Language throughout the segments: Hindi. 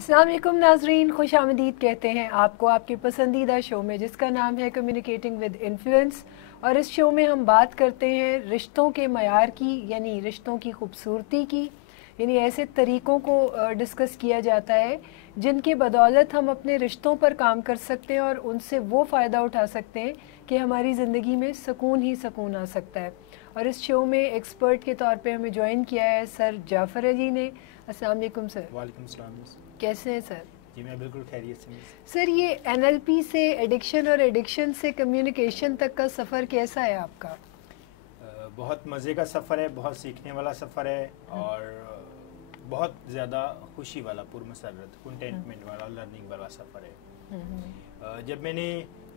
अस्सलाम वालेकुम नाजरीन, खुश आमदीद कहते हैं आपको आपके पसंदीदा शो में जिसका नाम है कम्युनिकेटिंग विद इन्फ्लुएंस। और इस शो में हम बात करते हैं रिश्तों के मयार की, यानी रिश्तों की खूबसूरती की, यानी ऐसे तरीक़ों को डिस्कस किया जाता है जिनके बदौलत हम अपने रिश्तों पर काम कर सकते हैं और उनसे वो फ़ायदा उठा सकते हैं कि हमारी ज़िंदगी में सुकून ही सुकून आ सकता है। और इस शो में एक्सपर्ट के तौर पे हमें ज्वाइन किया है सर जाफ़र अली ने। अस्सलाम वालेकुम सर। वालेकुम सलाम। कैसे हैं सर? जी मैं बिल्कुल खैरियत से हूँ सर, ये एनएलपी से एडिक्शन और एडिक्शन से कम्युनिकेशन तक का सफ़र कैसा है आपका? बहुत मज़े का सफ़र है, बहुत सीखने वाला सफ़र है और बहुत ज़्यादा खुशी वाला, पुरमसरत, कंटेंटमेंट वाला, लर्निंग वाला सफ़र है। जब मैंने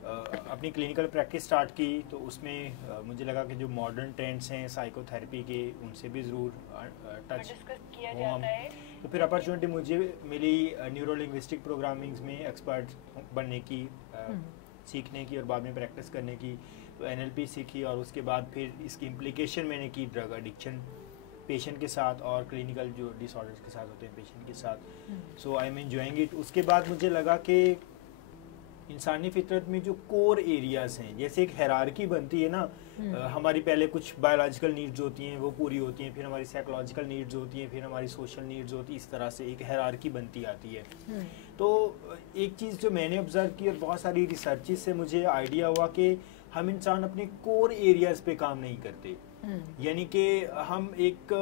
अपनी क्लिनिकल प्रैक्टिस स्टार्ट की तो उसमें मुझे लगा कि जो मॉडर्न ट्रेंड्स हैं साइकोथेरेपी के, उनसे भी ज़रूर टच हो हम। तो फिर अपॉर्चुनिटी मुझे मिली न्यूरो लिंग्विस्टिक प्रोग्रामिंग्स में एक्सपर्ट बनने की, सीखने की और बाद में प्रैक्टिस करने की। तो एनएलपी सीखी और उसके बाद फिर इसकी इम्प्लीकेशन मैंने की ड्रग एडिक्शन पेशेंट के साथ और क्लिनिकल जो डिसऑर्डर्स के साथ होते हैं पेशेंट के साथ। सो आई एम एंजॉयिंग इट। उसके बाद मुझे लगा कि इंसानी फितरत में जो कोर एरियाज हैं, जैसे एक हायरार्की बनती है ना, हमारी पहले कुछ बायोलॉजिकल नीड्स होती हैं वो पूरी होती हैं, फिर हमारी साइकोलॉजिकल नीड्स होती हैं, फिर हमारी सोशल नीड्स होती है, इस तरह से एक हायरार्की बनती आती है। तो एक चीज़ जो मैंने ऑब्जर्व की और बहुत सारी रिसर्चेस से मुझे आइडिया हुआ कि हम इंसान अपने कोर एरियाज पे काम नहीं करते। यानी कि हम एक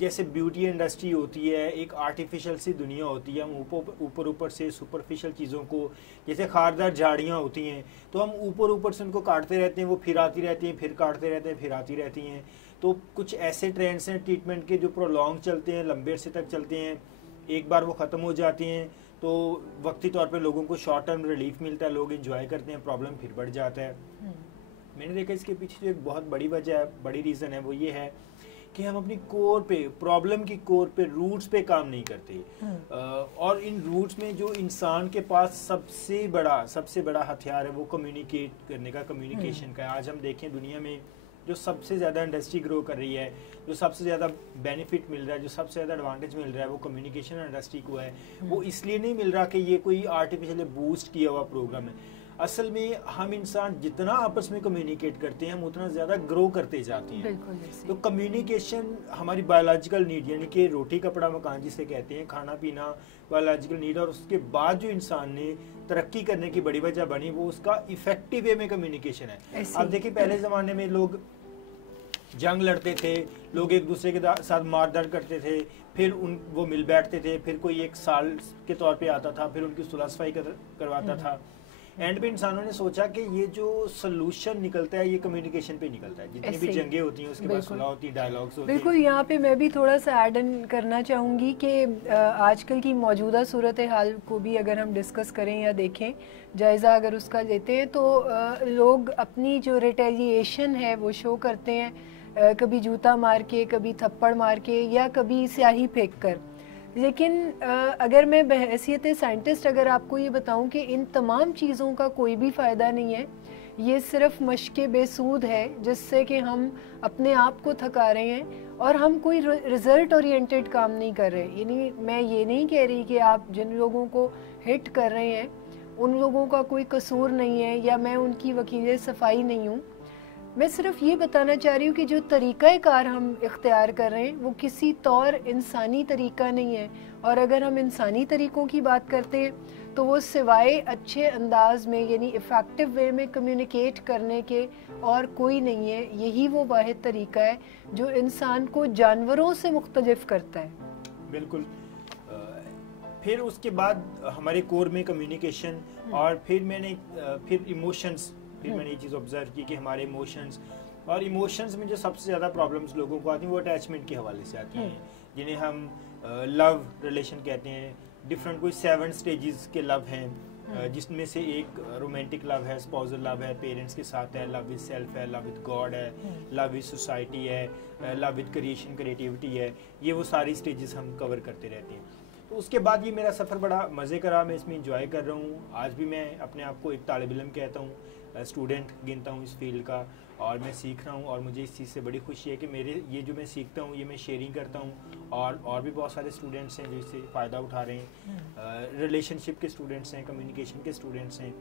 जैसे ब्यूटी इंडस्ट्री होती है, एक आर्टिफिशियल सी दुनिया होती है, हम ऊपर से सुपरफिशियल चीज़ों को, जैसे खारदार झाड़ियाँ होती हैं तो हम ऊपर से उनको काटते रहते हैं, वो फिर आती रहती हैं, फिर काटते रहते हैं, फिर आती रहती हैं। तो कुछ ऐसे ट्रेंड्स हैं ट्रीटमेंट के जो प्रोलॉन्ग चलते हैं, लंबे अरसे तक चलते हैं, एक बार वो ख़त्म हो जाती हैं तो वक्ती तौर पर लोगों को शॉर्ट टर्म रिलीफ मिलता है, लोग इंजॉय करते हैं, प्रॉब्लम फिर बढ़ जाता है। मैंने देखा इसके पीछे जो एक बहुत बड़ी वजह है, बड़ी रीज़न है, वो ये है कि हम अपनी कोर पे, प्रॉब्लम की कोर पे, रूट्स पे काम नहीं करते। और इन रूट्स में जो इंसान के पास सबसे बड़ा हथियार है वो कम्युनिकेट करने का, कम्युनिकेशन का है। आज हम देखें दुनिया में जो सबसे ज़्यादा इंडस्ट्री ग्रो कर रही है, जो सबसे ज़्यादा बेनिफिट मिल रहा है, जो सबसे ज़्यादा एडवांटेज मिल रहा है, वो कम्युनिकेशन इंडस्ट्री को है। वो इसलिए नहीं मिल रहा कि ये कोई आर्टिफिशियली बूस्ट किया हुआ प्रोग्राम है। असल में हम इंसान जितना आपस में कम्युनिकेट करते हैं हम उतना ज़्यादा ग्रो करते जाते हैं। तो कम्युनिकेशन हमारी बायोलॉजिकल नीड, यानी कि रोटी कपड़ा मकान जिसे कहते हैं, खाना पीना बायोलॉजिकल नीड, और उसके बाद जो इंसान ने तरक्की करने की बड़ी वजह बनी वो उसका इफेक्टिव वे में कम्युनिकेशन है। अब देखिए पहले ज़माने में लोग जंग लड़ते थे, लोग एक दूसरे के साथ मारधाड़ करते थे, फिर वो मिल बैठते थे, फिर कोई एक साल के तौर पे आता था, फिर उनकी सुलह सफाई करवाता था। एंड पे इंसानों ने सोचा कि ये जो सोल्यूशन निकलता है ये कम्युनिकेशन पे निकलता है। जितनी भी जंगें होती हैं उसके बाद सुलह होती है, डायलॉग्स होते हैं। बिल्कुल, यहाँ पे मैं भी थोड़ा सा ऐड इन करना चाहूँगी कि आजकल की मौजूदा सूरत हाल को भी अगर हम डिस्कस करें या देखें, जायज़ा अगर उसका लेते हैं तो लोग अपनी जो रिटेलिएशन है वो शो करते हैं, कभी जूता मार के, कभी थप्पड़ मार के, या कभी स्याही फेंक कर। लेकिन अगर मैं बहैसियत साइंटिस्ट अगर आपको ये बताऊं कि इन तमाम चीज़ों का कोई भी फ़ायदा नहीं है, ये सिर्फ मशक़े बेसूद है जिससे कि हम अपने आप को थका रहे हैं और हम कोई रिज़ल्ट ओरिएंटेड काम नहीं कर रहे। यानी मैं ये नहीं कह रही कि आप जिन लोगों को हिट कर रहे हैं उन लोगों का कोई कसूर नहीं है या मैं उनकी वकील सफाई नहीं हूँ। मैं सिर्फ ये बताना चाह रही हूँ कि जो तरीक़ाकार हम इख्तियार कर रहे हैं वो किसी तौर इंसानी तरीका नहीं है। और अगर हम इंसानी तरीक़ों की बात करते हैं तो वो सिवाय अच्छे अंदाज में, यानी इफ़ेक्टिव वे में कम्युनिकेट करने के और कोई नहीं है। यही वो वाहिद तरीका है जो इंसान को जानवरों से मुख्तलिफ करता है। बिल्कुल। फिर उसके बाद हमारे कोर में कम्युनिकेशन, और फिर इमोशंस, फिर मैंने ये चीज़ ऑब्जर्व की कि हमारे इमोशंस में जो सबसे ज़्यादा प्रॉब्लम्स लोगों को आती हैं वो अटैचमेंट के हवाले से आती हैं, जिन्हें हम लव रिलेशन कहते हैं। डिफरेंट कोई 7 स्टेजेस के लव हैं, जिसमें से एक रोमांटिक लव है, स्पाउसल लव है, पेरेंट्स के साथ है, लव विद सेल्फ है, लव विद गॉड है, लव विद सोसाइटी है, लव विद क्रिएशन, क्रिएटिविटी है। ये वो सारी स्टेजेस हम कवर करते रहते हैं। तो उसके बाद ये मेरा सफ़र बड़ा मज़े का रहा, मैं इसमें इंजॉय कर रहा हूँ। आज भी मैं अपने आप को एक तालिब इल्म कहता हूँ, स्टूडेंट गिनता हूँ इस फील्ड का, और मैं सीख रहा हूँ, और मुझे इस चीज़ से बड़ी खुशी है कि मेरे ये जो मैं सीखता हूँ ये मैं शेयरिंग करता हूँ, और भी बहुत सारे स्टूडेंट्स हैं जो इससे फ़ायदा उठा रहे हैं। रिलेशनशिप के स्टूडेंट्स हैं, कम्युनिकेशन के स्टूडेंट्स हैं,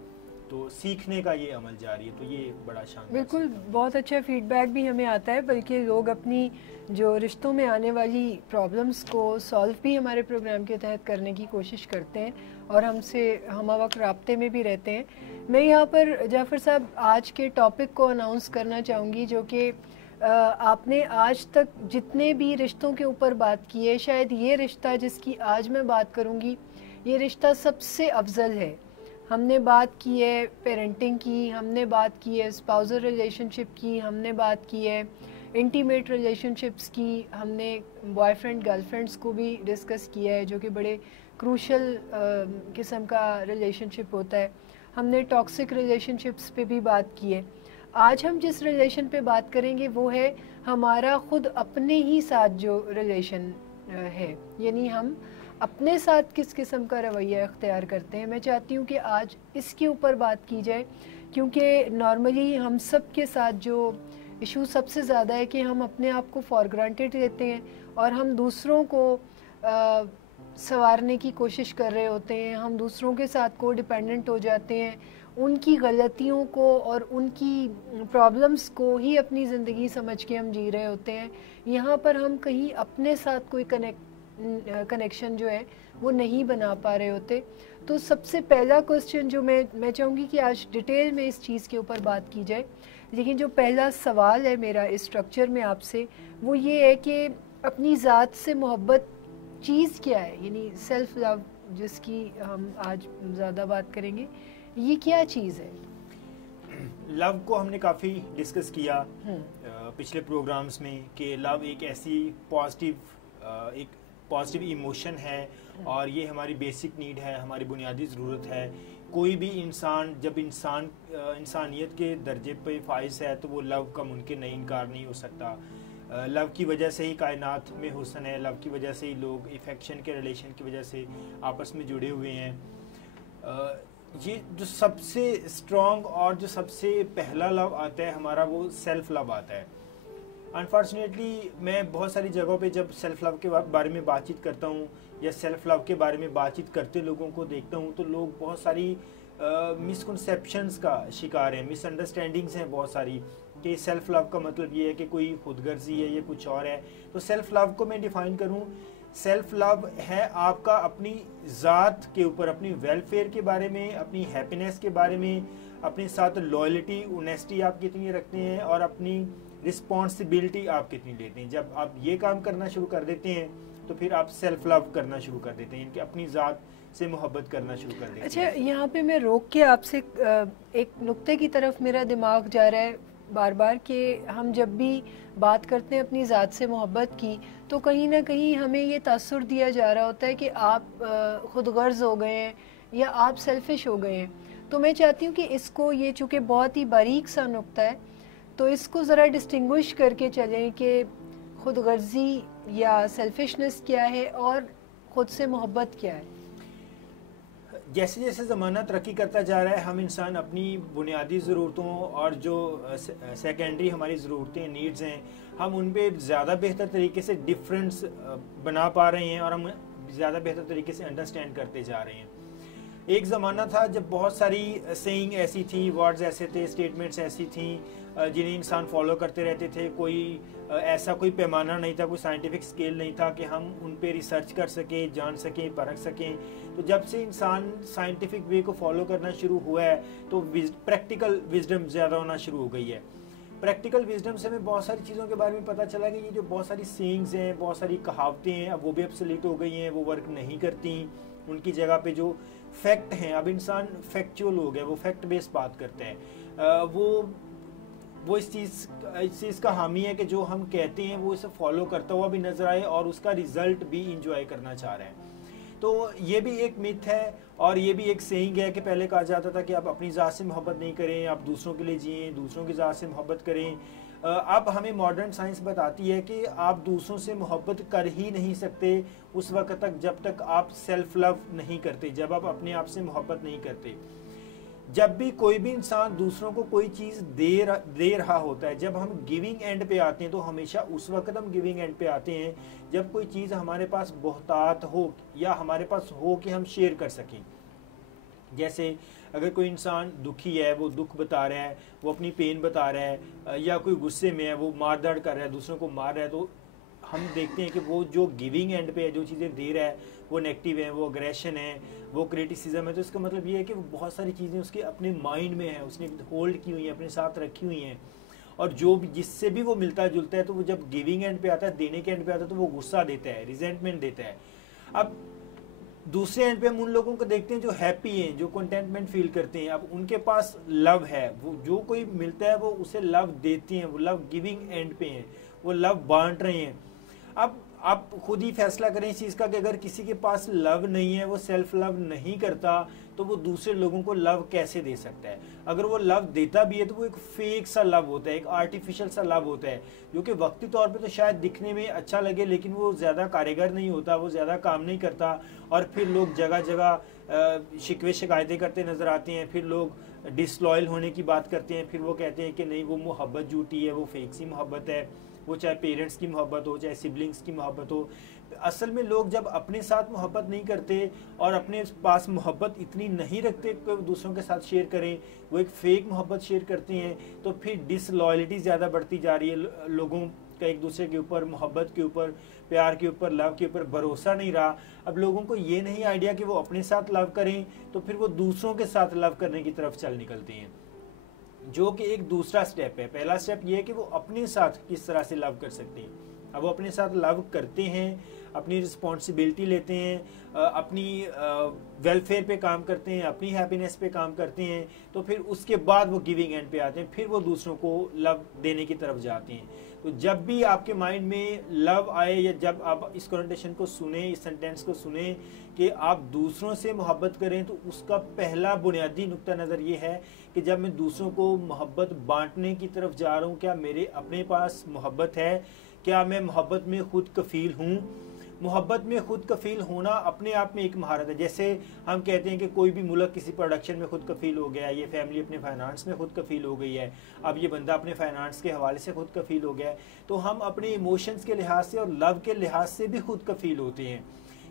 तो सीखने का ये अमल जारी है, तो ये बड़ा शानदार। बिल्कुल, बहुत अच्छा फीडबैक भी हमें आता है, बल्कि लोग अपनी जो रिश्तों में आने वाली प्रॉब्लम्स को सॉल्व भी हमारे प्रोग्राम के तहत करने की कोशिश करते हैं और हमसे हम वक्त राब्ते में भी रहते हैं। मैं यहाँ पर जाफ़र साहब आज के टॉपिक को अनाउंस करना चाहूँगी, जो कि आपने आज तक जितने भी रिश्तों के ऊपर बात की है, शायद ये रिश्ता जिसकी आज मैं बात करूँगी ये रिश्ता सबसे अफजल है। हमने बात की है पेरेंटिंग की, हमने बात की है स्पाउसल रिलेशनशिप की, हमने बात की है इंटीमेट रिलेशनशिप्स की, हमने बॉयफ्रेंड गर्लफ्रेंड्स को भी डिस्कस किया है जो कि बड़े क्रूशल किस्म का रिलेशनशिप होता है। हमने टॉक्सिक रिलेशनशिप्स पे भी बात की है। आज हम जिस रिलेशन पे बात करेंगे वो है हमारा ख़ुद अपने ही साथ जो रिलेशन है, यानी हम अपने साथ किस किस्म का रवैया इख्तियार करते हैं। मैं चाहती हूँ कि आज इसके ऊपर बात की जाए, क्योंकि नॉर्मली हम सब के साथ जो इशू सबसे ज़्यादा है कि हम अपने आप को फॉर ग्रांटेड लेते हैं और हम दूसरों को संवारने की कोशिश कर रहे होते हैं, हम दूसरों के साथ को डिपेंडेंट हो जाते हैं, उनकी गलतियों को और उनकी प्रॉब्लम्स को ही अपनी ज़िंदगी समझ के हम जी रहे होते हैं। यहाँ पर हम कहीं अपने साथ कोई कनेक्शन जो है वो नहीं बना पा रहे होते। तो सबसे पहला क्वेश्चन जो मैं चाहूँगी कि आज डिटेल में इस चीज़ के ऊपर बात की जाए, लेकिन जो पहला सवाल है मेरा इस स्ट्रक्चर में आपसे वो ये है कि अपनी ज़ात से मोहब्बत चीज़ क्या है, यानी सेल्फ लव जिसकी हम आज ज़्यादा बात करेंगे, ये क्या चीज़ है? लव को हमने काफ़ी डिस्कस किया पिछले प्रोग्राम्स में कि लव एक ऐसी पॉजिटिव इमोशन है और ये हमारी बेसिक नीड है, हमारी बुनियादी ज़रूरत है। कोई भी इंसान जब इंसानियत के दर्जे पे फाइज है तो वो लव का मुमकिन नहीं, इनकार नहीं हो सकता। लव की वजह से ही कायनात में हुस्न है, लव की वजह से ही लोग इफेक्शन के रिलेशन की वजह से आपस में जुड़े हुए हैं। ये जो सबसे स्ट्रॉन्ग और जो सबसे पहला लव आता है हमारा, वो सेल्फ लव आता है। अनफॉर्चुनेटली मैं बहुत सारी जगहों पे जब सेल्फ लव के बारे में बातचीत करता हूँ या सेल्फ लव के बारे में बातचीत करते लोगों को देखता हूँ तो लोग बहुत सारी मिसकंसेप्शंस का शिकार हैं, मिसअंडरस्टैंडिंग्स हैं बहुत सारी, कि सेल्फ लव का मतलब ये है कि कोई खुदगर्जी है, ये कुछ और है। तो सेल्फ लव को मैं डिफ़ाइन करूँ, सेल्फ लव है आपका अपनी ज़ात के ऊपर, अपनी वेलफेयर के बारे में, अपनी हैप्पीनेस के बारे में, अपने साथ लॉयल्टी ऑनेस्टी आप कितनी रखते हैं और अपनी रिस्पॉन्सिबिलिटी आप कितनी लेते हैं। जब आप ये काम करना शुरू कर देते हैं तो फिर आप सेल्फ लव करना शुरू कर देते हैं, इनकी अपनी ज़ात से मोहब्बत करना शुरू कर देते हैं। अच्छा, यहाँ पे मैं रोक के आपसे एक नुक्ते की तरफ मेरा दिमाग जा रहा है बार बार कि हम जब भी बात करते हैं अपनी ज़ात से मोहब्बत की तो कहीं ना कहीं हमें ये तासुर दिया जा रहा होता है कि आप खुदगर्ज हो गए हैं या आप सेल्फिश हो गए हैं। तो मैं चाहती हूँ कि इसको, ये चूँकि बहुत ही बारीक सा नुक्ता है, तो इसको ज़रा डिस्टिंग्विश करके चलें कि खुदगर्जी या सेल्फिशनेस क्या है और ख़ुद से मोहब्बत क्या है। जैसे जैसे ज़माना तरक्की करता जा रहा है, हम इंसान अपनी बुनियादी ज़रूरतों और जो सेकेंडरी हमारी ज़रूरतें नीड्स हैं, हम उन पे ज़्यादा बेहतर तरीके से डिफरेंस बना पा रहे हैं और हम ज़्यादा बेहतर तरीके से अंडरस्टैंड करते जा रहे हैं। एक ज़माना था जब बहुत सारी सेइंग ऐसी थी, वर्ड्स ऐसे थे, स्टेटमेंट्स ऐसी थी जिन्हें इंसान फॉलो करते रहते थे। ऐसा कोई पैमाना नहीं था, कोई साइंटिफिक स्केल नहीं था कि हम उन पे रिसर्च कर सकें, जान सकें, परख सकें। तो जब से इंसान साइंटिफिक वे को फॉलो करना शुरू हुआ है तो प्रैक्टिकल विजडम ज़्यादा होना शुरू हो गई है। प्रैक्टिकल विजडम से हमें बहुत सारी चीज़ों के बारे में पता चला कि ये जो बहुत सारी सेइंग्स हैं, बहुत सारी कहावतें हैं, अब वो भी ऑब्सोलीट हो गई हैं, वो वर्क नहीं करती। उनकी जगह पे जो फैक्ट हैं, अब इंसान फैक्चुअल हो गया, वो फैक्ट बेस्ड बात करते हैं। वो इस चीज़ का हामी है कि जो हम कहते हैं वो इसे फॉलो करता हुआ भी नजर आए और उसका रिजल्ट भी इंजॉय करना चाह रहे हैं। तो ये भी एक मिथ है और ये भी एक सेइंग है कि पहले कहा जाता था कि आप अपनी ज़ात से मोहब्बत नहीं करें, आप दूसरों के लिए जिएं, दूसरों की ज़ात से मोहब्बत करें। अब हमें मॉडर्न साइंस बताती है कि आप दूसरों से मोहब्बत कर ही नहीं सकते उस वक्त तक जब तक आप सेल्फ लव नहीं करते, जब आप अपने आप से मोहब्बत नहीं करते। जब भी कोई भी इंसान दूसरों को कोई चीज दे रहा होता है, जब हम गिविंग एंड पे आते हैं तो हमेशा उस वक्त हम गिविंग एंड पे आते हैं जब कोई चीज हमारे पास बहुतात हो या हमारे पास हो कि हम शेयर कर सकें। जैसे अगर कोई इंसान दुखी है, वो दुख बता रहा है, वो अपनी पेन बता रहा है, या कोई गुस्से में है, वो मार धाड़ कर रहा है, दूसरों को मार रहा है, तो हम देखते हैं कि वो जो गिविंग एंड पे है, जो चीज़ें दे रहा है वो नेगेटिव है, वो अग्रेशन है, वो क्रिटिसिज्म है। तो इसका मतलब ये है कि वो बहुत सारी चीज़ें उसके अपने माइंड में है, उसने होल्ड की हुई हैं, अपने साथ रखी हुई हैं, और जो भी जिससे भी वो मिलता जुलता है, तो वो जब गिविंग एंड पे आता है, देने के एंड पे आता है, तो वो गुस्सा देता है, रिजेंटमेंट देता है। अब दूसरे एंड पे हम उन लोगों को देखते हैं जो हैप्पी हैं, जो कंटेंटमेंट फील करते हैं। अब उनके पास लव है, वो जो कोई मिलता है वो उसे लव देते हैं, वो लव गिविंग एंड पे हैं, वो लव बांट रहे हैं। अब आप खुद ही फैसला करें इस चीज़ का कि अगर किसी के पास लव नहीं है, वो सेल्फ लव नहीं करता, तो वो दूसरे लोगों को लव कैसे दे सकता है। अगर वो लव देता भी है तो वो एक फेक सा लव होता है, एक आर्टिफिशियल सा लव होता है, जो कि वक्ती तौर पे तो शायद दिखने में अच्छा लगे, लेकिन वो ज़्यादा कारगर नहीं होता, वो ज़्यादा काम नहीं करता। और फिर लोग जगह जगह शिकवे शिकायतें करते नज़र आते हैं, फिर लोग डिसलॉयल होने की बात करते हैं, फिर वो कहते हैं कि नहीं वो मोहब्बत झूठी है, वो फेक सी मोहब्बत है, वो चाहे पेरेंट्स की मोहब्बत हो, चाहे सिबलिंग्स की मोहब्बत हो। असल में लोग जब अपने साथ मोहब्बत नहीं करते और अपने पास मोहब्बत इतनी नहीं रखते कि दूसरों के साथ शेयर करें, वो एक फेक मोहब्बत शेयर करते हैं, तो फिर डिसलॉयल्टी ज़्यादा बढ़ती जा रही है। लोगों का एक दूसरे के ऊपर, मोहब्बत के ऊपर, प्यार के ऊपर, लव के ऊपर भरोसा नहीं रहा। अब लोगों को ये नहीं आइडिया कि वो अपने साथ लव करें, तो फिर वो दूसरों के साथ लव करने की तरफ चल निकलते हैं, जो कि एक दूसरा स्टेप है। पहला स्टेप ये है कि वो अपने साथ किस तरह से लव कर सकते हैं। अब वो अपने साथ लव करते हैं, अपनी रिस्पॉन्सिबिलिटी लेते हैं, अपनी वेलफेयर पे काम करते हैं, अपनी हैप्पीनेस पे काम करते हैं, तो फिर उसके बाद वो गिविंग एंड पे आते हैं, फिर वो दूसरों को लव देने की तरफ जाते हैं। तो जब भी आपके माइंड में लव आए, या जब आप इस कॉन्टेशन को सुने, इस सेंटेंस को सुने कि आप दूसरों से मोहब्बत करें, तो उसका पहला बुनियादी नुक्ता नज़र ये है कि जब मैं दूसरों को मोहब्बत बांटने की तरफ जा रहा हूँ, क्या मेरे अपने पास मोहब्बत है, क्या मैं मोहब्बत में खुद कफील हूँ। मोहब्बत में खुद कफील होना अपने आप में एक महारत है। जैसे हम कहते हैं कि कोई भी मुल्क किसी प्रोडक्शन में खुद कफील हो गया है, ये फैमिली अपने फाइनेंस में खुद कफील हो गई है, अब ये बंदा अपने फाइनेंस के हवाले से खुद कफील हो गया है, तो हम अपने इमोशंस के लिहाज से और लव के लिहाज से भी खुद कफील होते हैं।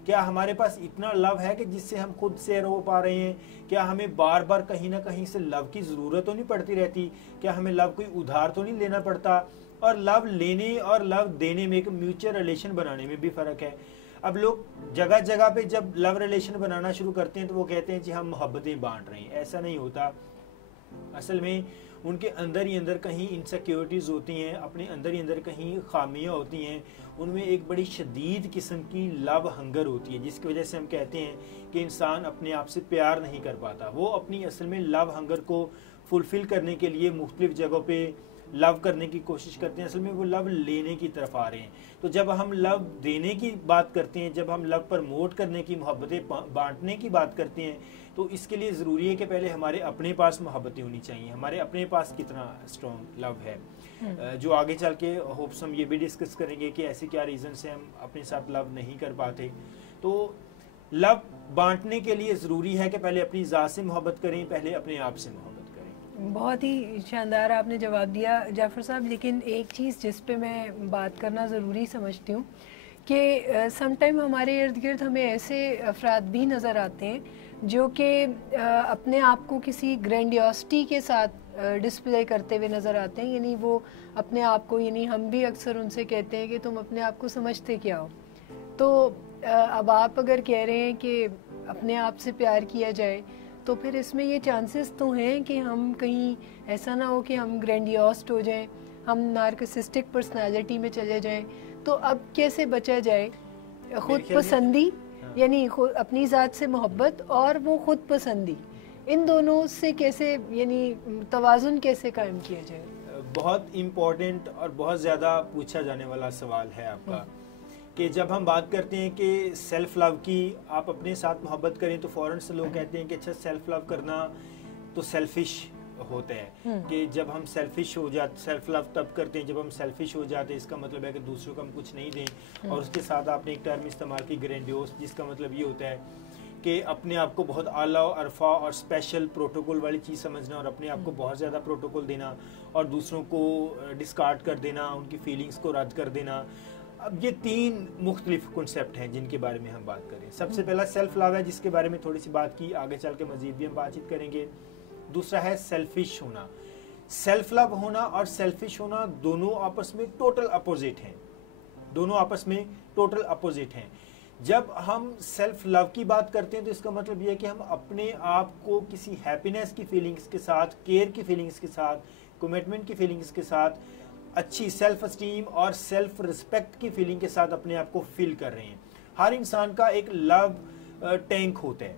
क्या हमारे पास इतना लव है कि जिससे हम खुद से रो पा रहे हैं? क्या हमें बार बार कहीं ना कहीं से लव की ज़रूरत तो नहीं पड़ती रहती? क्या हमें लव कोई उधार तो नहीं लेना पड़ता? और लव लेने और लव देने में, एक म्यूचुअल रिलेशन बनाने में भी फ़र्क है। अब लोग जगह जगह पे जब लव रिलेशन बनाना शुरू करते हैं तो वो कहते हैं जी हम मोहब्बतें बांट रहे हैं। ऐसा नहीं होता। असल में उनके अंदर ही अंदर कहीं इनसिक्योरिटीज़ होती हैं, अपने अंदर ही अंदर कहीं खामियां होती हैं, उनमें एक बड़ी शदीद किस्म की लव हंगर होती है, जिसकी वजह से हम कहते हैं कि इंसान अपने आप से प्यार नहीं कर पाता। वो अपनी असल में लव हंगर को फुलफ़िल करने के लिए मुख्तलिफ जगहों पे लव करने की कोशिश करते हैं, असल में वो लव लेने की तरफ आ रहे हैं। तो जब हम लव देने की बात करते हैं, जब हम लव प्रमोट करने की, मोहब्बतें बांटने की बात करते हैं, तो इसके लिए ज़रूरी है कि पहले हमारे अपने पास मोहब्बतें होनी चाहिए, हमारे अपने पास कितना स्ट्रॉन्ग लव है। जो आगे चल के होप्स हम ये भी डिस्कस करेंगे कि ऐसे क्या रीज़न से हम अपने साथ लव नहीं कर पाते। तो लव बांटने के लिए ज़रूरी है कि पहले अपनी ज़ात से मोहब्बत करें, पहले अपने आप से मोहब्बत करें। बहुत ही शानदार आपने जवाब दिया जाफ़र साहब। लेकिन एक चीज़ जिस पे मैं बात करना ज़रूरी समझती हूँ कि समटाइम हमारे इर्द गिर्द हमें ऐसे अफराद भी नज़र आते हैं जो कि अपने आप को किसी ग्रैंडियोसिटी के साथ डिस्प्ले करते हुए नज़र आते हैं। यानी वो अपने आप को, यानी हम भी अक्सर उनसे कहते हैं कि तुम अपने आप को समझते क्या हो। तो अब आप अगर कह रहे हैं कि अपने आप से प्यार किया जाए, तो फिर इसमें ये चांसेस तो हैं कि हम कहीं ऐसा ना हो कि हम ग्रैंडियोस्ट हो जाएं, हम नार्सिसिस्टिक पर्सनालिटी में चले जाएं। तो अब कैसे बचा जाए? खुद पसंदी, यानी अपनी ज़ात से मोहब्बत और वो खुद पसंदी, इन दोनों से कैसे, यानी तवाज़ुन कैसे कायम किया जाए? बहुत इम्पोर्टेंट और बहुत ज़्यादा पूछा जाने वाला सवाल है आपका कि जब हम बात करते हैं कि सेल्फ लव की, आप अपने साथ मोहब्बत करें, तो फ़ौरन से लोग कहते हैं कि अच्छा सेल्फ लव करना तो सेल्फिश होता है। कि जब हम सेल्फिश हो जाते, सेल्फ लव तब करते हैं जब हम सेल्फिश हो जाते हैं। इसका मतलब है कि दूसरों को हम कुछ नहीं दें। और उसके साथ आपने एक टर्म इस्तेमाल की ग्रैंडियोस, जिसका मतलब ये होता है कि अपने आप को बहुत आला और अरफा और स्पेशल प्रोटोकॉल वाली चीज़ समझना और अपने आप को बहुत ज़्यादा प्रोटोकॉल देना और दूसरों को डिस्कार्ड कर देना, उनकी फीलिंग्स को रद्द कर देना। अब ये 3 मुख्तलिफ कॉन्सेप्ट हैं जिनके बारे में हम बात करें। सबसे पहला सेल्फ लव है, जिसके बारे में थोड़ी सी बात की, आगे चल के मजीद भी हम बातचीत करेंगे। दूसरा है सेल्फिश होना। सेल्फ लव होना और सेल्फिश होना दोनों आपस में टोटल अपोजिट हैं, दोनों आपस में टोटल अपोजिट हैं। जब हम सेल्फ लव की बात करते हैं तो इसका मतलब यह है कि हम अपने आप को किसी हैप्पीनेस की फीलिंग्स के साथ, केयर की फीलिंग्स के साथ, कमिटमेंट की फीलिंग्स के साथ, अच्छी सेल्फ एस्टीम और सेल्फ रिस्पेक्ट की फीलिंग के साथ अपने आप को फील कर रहे हैं। हर इंसान का एक लव टैंक होता है,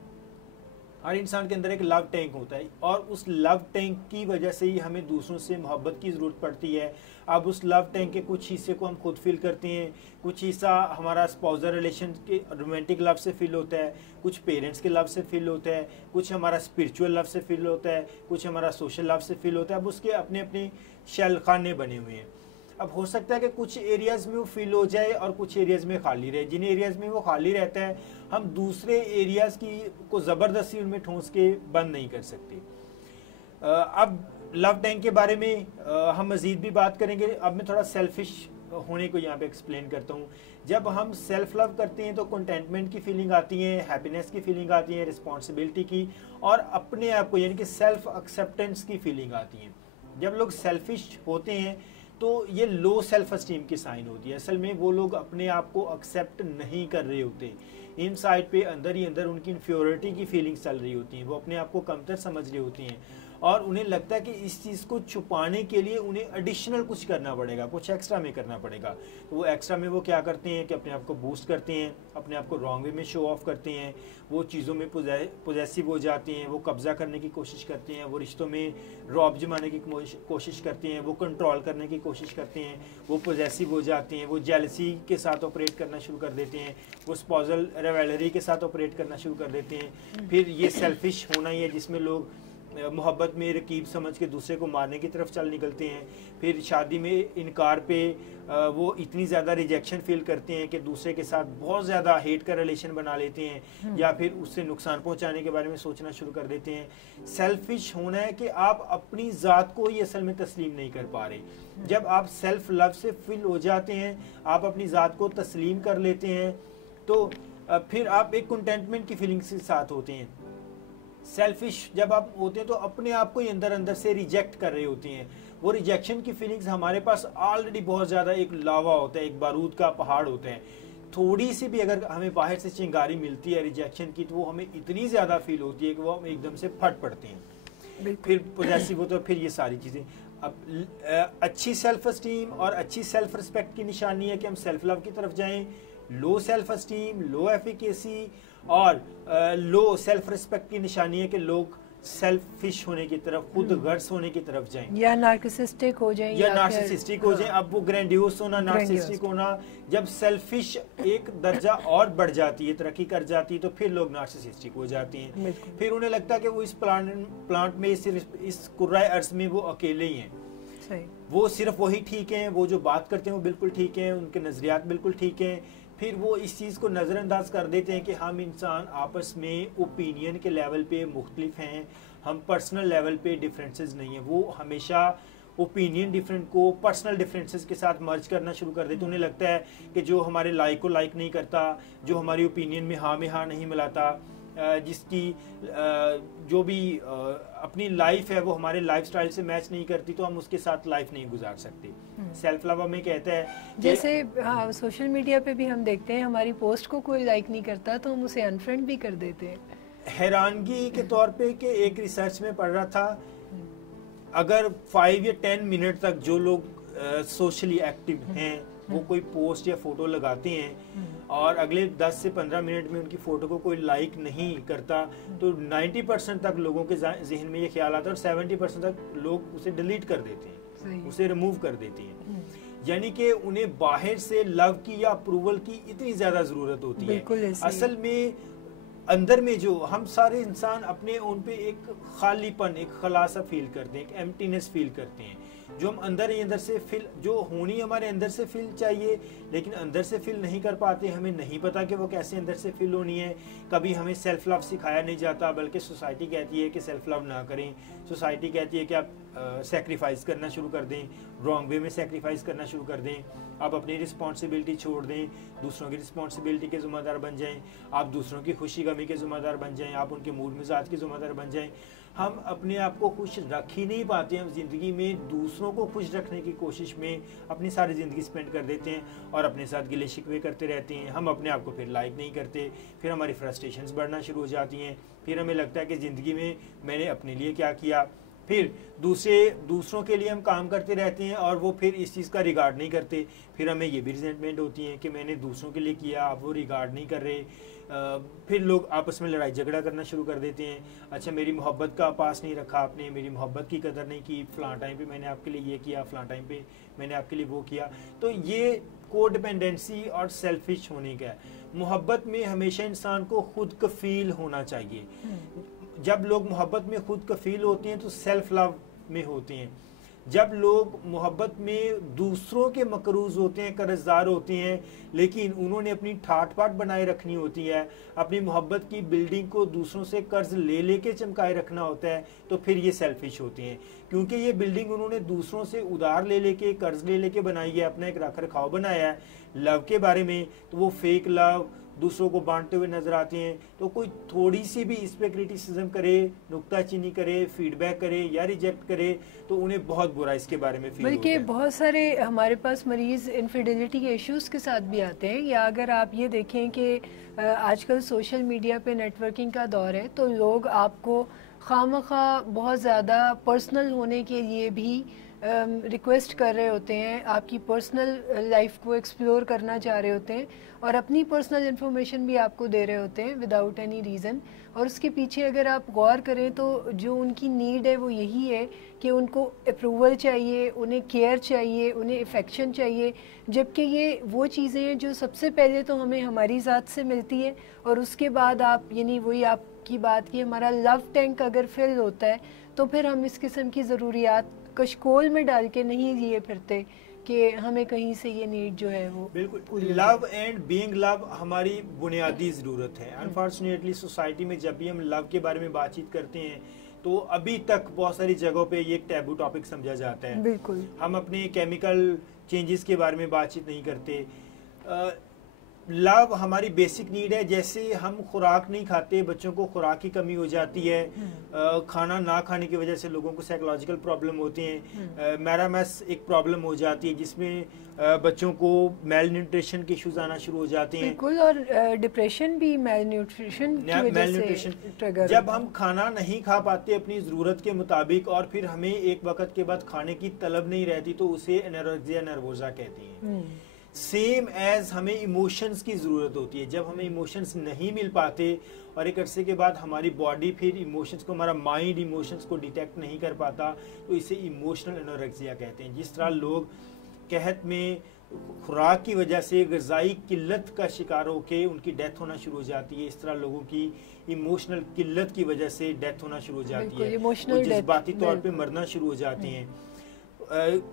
हर इंसान के अंदर एक लव टैंक होता है और उस लव टैंक की वजह से ही हमें दूसरों से मोहब्बत की ज़रूरत पड़ती है। अब उस लव टैंक के कुछ हिस्से को हम खुद फील करते हैं, कुछ हिस्सा हमारा स्पाउसल रिलेशन के रोमांटिक लव से फील होता है, कुछ पेरेंट्स के लव से फील होता है, कुछ हमारा स्पिरिचुअल लव से फील होता है, कुछ हमारा सोशल लव से फील होता है। अब उसके अपने अपने शेल खाने बने हुए हैं। अब हो सकता है कि कुछ एरियाज़ में वो फील हो जाए और कुछ एरियाज़ में खाली रहे। जिन एरियाज़ में वो खाली रहता है हम दूसरे एरियाज़ की को ज़बरदस्ती उनमें ठोंस के बंद नहीं कर सकते। अब लव टैंक के बारे में हम मज़ीद भी बात करेंगे। अब मैं थोड़ा सेल्फिश होने को यहाँ पे एक्सप्लेन करता हूँ। जब हम सेल्फ लव करते हैं तो कंटेंटमेंट की फीलिंग आती है, हैप्पीनेस की फीलिंग आती है, रिस्पॉन्सिबिलिटी की और अपने आप को यानी कि सेल्फ एक्सेप्टेंस की फीलिंग आती है। जब लोग सेल्फिश होते हैं तो ये लो सेल्फ एस्टीम की साइन होती है। असल में वो लोग अपने आप को एक्सेप्ट नहीं कर रहे होते, इन साइड पे अंदर ही अंदर उनकी इन्फ्योरिटी की फीलिंग्स चल रही होती हैं, वो अपने आप को कमतर समझ रही होती हैं और उन्हें लगता है कि इस चीज़ को छुपाने के लिए उन्हें एडिशनल कुछ करना पड़ेगा, कुछ एक्स्ट्रा में करना पड़ेगा। तो वो एक्स्ट्रा में वो क्या करते हैं कि अपने आप को बूस्ट करते हैं, अपने आप को रॉन्ग वे में शो ऑफ करते हैं, वो चीज़ों में पोजेसिव हो जाते हैं, वो कब्जा करने की कोशिश करते हैं, वो रिश्तों में रौब जमाने की कोशिश करते हैं, वो कंट्रोल करने की कोशिश करते हैं, वो पोजेसिव हो जाते हैं, वो जेलसी के साथ ऑपरेट करना शुरू कर देते हैं, वो स्पाउसल रिवेलरी के साथ ऑपरेट करना शुरू कर देते हैं। फिर ये सेल्फिश होना ही है जिसमें लोग मोहब्बत में रकीब समझ के दूसरे को मारने की तरफ चल निकलते हैं। फिर शादी में इनकार पे वो इतनी ज़्यादा रिजेक्शन फील करते हैं कि दूसरे के साथ बहुत ज़्यादा हेट का रिलेशन बना लेते हैं या फिर उससे नुकसान पहुंचाने के बारे में सोचना शुरू कर देते हैं। सेल्फिश होना है कि आप अपनी ज़ात को ही असल में तस्लीम नहीं कर पा रहे। जब आप सेल्फ लव से फिल हो जाते हैं, आप अपनी ज़ात को तस्लीम कर लेते हैं, तो फिर आप एक कंटेंटमेंट की फीलिंग्स के साथ होते हैं। सेल्फिश जब आप होते हैं तो अपने आप को ही अंदर अंदर से रिजेक्ट कर रहे होते हैं। वो रिजेक्शन की फीलिंग्स हमारे पास ऑलरेडी बहुत ज़्यादा एक लावा होता है, एक बारूद का पहाड़ होता है। थोड़ी सी भी अगर हमें बाहर से चिंगारी मिलती है रिजेक्शन की तो वो हमें इतनी ज़्यादा फील होती है कि वो हम एकदम से फट पड़ते हैं, फिर पॉजेसिव होता है, फिर ये सारी चीज़ें। अब अच्छी सेल्फ एस्टीम और अच्छी सेल्फ रिस्पेक्ट की निशानी है कि हम सेल्फ लव की तरफ जाएं। लो सेल्फ एस्टीम, लो एफिकेसी और लो सेल्फ रिस्पेक्ट की निशानी है कि लोग सेल्फिश होने की तरफ, खुद गर्ज होने की तरफ जाएं या नार्सिसिस्टिक हो जाएं या नार्सिसिस्टिक हो जाएं। अब वो ग्रैंडियोस होना, नार्सिसिस्टिक होना, जब सेल्फिश एक दर्जा और बढ़ जाती है, तरक्की कर जाती है, तो फिर लोग नार्सिसिस्टिक हो जाते हैं। फिर उन्हें लगता है कि वो इस प्लांट में, इस कुर्राए अर्ज में वो अकेले ही हैं, वो सिर्फ वही ठीक हैं, वो जो बात करते हैं वो बिल्कुल ठीक हैं, उनके नजरियात बिल्कुल ठीक हैं। फिर वो इस चीज़ को नज़रअंदाज कर देते हैं कि हम इंसान आपस में ओपिनियन के लेवल पे मुख्तलिफ हैं, हम पर्सनल लेवल पे डिफरेंसेस नहीं है। वो हमेशा ओपिनियन डिफरेंट को पर्सनल डिफरेंसेस के साथ मर्ज करना शुरू कर देते हैं। उन्हें लगता है कि जो हमारे लाइक को लाइक नहीं करता, जो हमारी ओपिनियन में हाँ नहीं मिलाता, जिसकी जो भी अपनी लाइफ है वो हमारे लाइफस्टाइल से मैच नहीं करती, तो हम उसके साथ लाइफ नहीं गुजार सकते। सेल्फ लव में कहता है जैसे हाँ, सोशल मीडिया पे भी हम देखते हैं हमारी पोस्ट को कोई लाइक नहीं करता तो हम उसे अनफ्रेंड भी कर देते हैं। हैरानगी के तौर पे कि एक रिसर्च में पढ़ रहा था, अगर 5 या 10 मिनट तक जो लोग सोशली एक्टिव हैं वो कोई पोस्ट या फोटो लगाते हैं और अगले 10 से 15 मिनट में उनकी फोटो को कोई लाइक नहीं करता, तो 90% तक लोगों के जहन में ये ख्याल आता है और 70% तक लोग उसे डिलीट कर देते हैं, उसे रिमूव कर देते हैं। यानी कि उन्हें बाहर से लव की या अप्रूवल की इतनी ज्यादा जरूरत होती है। असल में अंदर में जो हम सारे इंसान अपने उन पे एक खालीपन, एक खलासा फील करते हैं, एक एम्प्टीनेस फील करते हैं। जो हम अंदर ही अंदर से फिल, जो होनी हमारे अंदर से फिल चाहिए लेकिन अंदर से फिल नहीं कर पाते, हमें नहीं पता कि वो कैसे अंदर से फिल होनी है। कभी हमें सेल्फ लव सिखाया नहीं जाता, बल्कि सोसाइटी कहती है कि सेल्फ लव ना करें। सोसाइटी कहती है कि आप सेक्रीफाइस करना शुरू कर दें, रॉन्ग वे में सेक्रीफाइस करना शुरू कर दें, आप अपनी रिस्पॉन्सिबिलिटी छोड़ दें, दूसरों की रिस्पॉन्सिबिलिटी के ज़िम्मेदार बन जाएं, आप दूसरों की खुशी गमी के ज़िम्मेदार बन जाएं, आप उनके मूड मिजाज के ज़िम्मेदार बन जाएं। हम अपने आप को खुश रख ही नहीं पाते, हम ज़िंदगी में दूसरों को खुश रखने की कोशिश में अपनी सारी ज़िंदगी स्पेंड कर देते हैं और अपने साथ गिले शिकवे करते रहते हैं। हम अपने आप को फिर लाइक नहीं करते, फिर हमारी फ्रस्ट्रेशंस बढ़ना शुरू हो जाती हैं, फिर हमें लगता है कि ज़िंदगी में मैंने अपने लिए क्या किया, फिर दूसरों के लिए हम काम करते रहते हैं और वो फिर इस चीज़ का रिगार्ड नहीं करते। फिर हमें ये भी रिजेंटमेंट होती है कि मैंने दूसरों के लिए किया, आप वो रिगार्ड नहीं कर रहे। फिर लोग आपस में लड़ाई झगड़ा करना शुरू कर देते हैं। अच्छा, मेरी मोहब्बत का पास नहीं रखा आपने, मेरी मोहब्बत की कदर नहीं की, फ़लाँ टाइम पे मैंने आपके लिए ये किया, फ़लाँ टाइम पे मैंने आपके लिए वो किया। तो ये कोडिपेंडेंसी और सेल्फिश होने का है। मोहब्बत में हमेशा इंसान को खुद कफील होना चाहिए। जब लोग मोहब्बत में खुद कफील होते हैं तो सेल्फ लव में होते हैं। जब लोग मोहब्बत में दूसरों के मकरूज होते हैं, कर्जदार होते हैं, लेकिन उन्होंने अपनी ठाट बाट बनाए रखनी होती है, अपनी मोहब्बत की बिल्डिंग को दूसरों से कर्ज ले लेके चमकाए रखना होता है, तो फिर ये सेल्फिश होते हैं। क्योंकि ये बिल्डिंग उन्होंने दूसरों से उधार ले लेके, कर्ज ले लेके बनाई है, अपना एक रख रखाव बनाया है लव के बारे में, तो वो फेक लव दूसरों को बांटते हुए नजर आते हैं। तो कोई थोड़ी सी भी इस पे क्रिटिसिज्म करे, नुक्ताचीनी करे, फीडबैक करे या रिजेक्ट करे तो उन्हें बहुत बुरा इसके बारे में फील होता है। बल्कि बहुत सारे हमारे पास मरीज इनफिडेलिटी के इश्यूज के साथ भी आते हैं, या अगर आप ये देखें कि आजकल सोशल मीडिया पे नेटवर्किंग का दौर है, तो लोग आपको खामखा बहुत ज़्यादा पर्सनल होने के लिए भी रिक्वेस्ट कर रहे होते हैं, आपकी पर्सनल लाइफ को एक्सप्लोर करना चाह रहे होते हैं और अपनी पर्सनल इन्फॉर्मेशन भी आपको दे रहे होते हैं विदाउट एनी रीज़न। और उसके पीछे अगर आप गौर करें तो जो उनकी नीड है वो यही है कि उनको अप्रूवल चाहिए, उन्हें केयर चाहिए, उन्हें अफेक्शन चाहिए, जबकि ये वो चीज़ें हैं जो सबसे पहले तो हमें हमारी ज़ात से मिलती है और उसके बाद आप, यानी वही आपकी बात की, हमारा लव टैंक अगर फिल होता है तो फिर हम इस किस्म की ज़रूरियात कशकोल में डाल के नहीं लिए फिरते कि हमें कहीं से ये नीड जो है वो बिल्कुल। लव एंड बीइंग लव हमारी बुनियादी ज़रूरत है। अनफॉर्चुनेटली सोसाइटी में जब भी हम लव के बारे में बातचीत करते हैं तो अभी तक बहुत सारी जगहों पे ये एक टैबू टॉपिक समझा जाता है। बिल्कुल, हम अपने केमिकल चेंजेस के बारे में बातचीत नहीं करते। लव हमारी बेसिक नीड है। जैसे हम खुराक नहीं खाते, बच्चों को खुराक की कमी हो जाती है, खाना ना खाने की वजह से लोगों को साइकोलॉजिकल प्रॉब्लम होती हैं, मैरामस एक प्रॉब्लम हो जाती है जिसमें बच्चों को मेल न्यूट्रिशन के इश्यूज आना शुरू हो जाते हैं। बिल्कुल, और डिप्रेशन भी मेल न्यूट्रिशन की वजह से ट्रिगर। जब हम खाना नहीं खा पाते अपनी ज़रूरत के मुताबिक और फिर हमें एक वक्त के बाद खाने की तलब नहीं रहती तो उसे एनोरेक्सिया नर्वोसा कहती हैं। सेम एज हमें इमोशंस की ज़रूरत होती है। जब हमें इमोशंस नहीं मिल पाते और एक अरसे के बाद हमारी बॉडी फिर इमोशंस को, हमारा माइंड इमोशंस को डिटेक्ट नहीं कर पाता तो इसे इमोशनल एनोरेक्सिया कहते हैं। जिस तरह लोग कहत में खुराक की वजह से ग़िज़ाई किल्लत का शिकार होकर उनकी डेथ होना शुरू हो जाती है, इस तरह लोगों की इमोशनल किल्लत की वजह से डेथ होना शुरू हो जाती है, वो जज्बाती तौर पे मरना शुरू हो जाती हैं।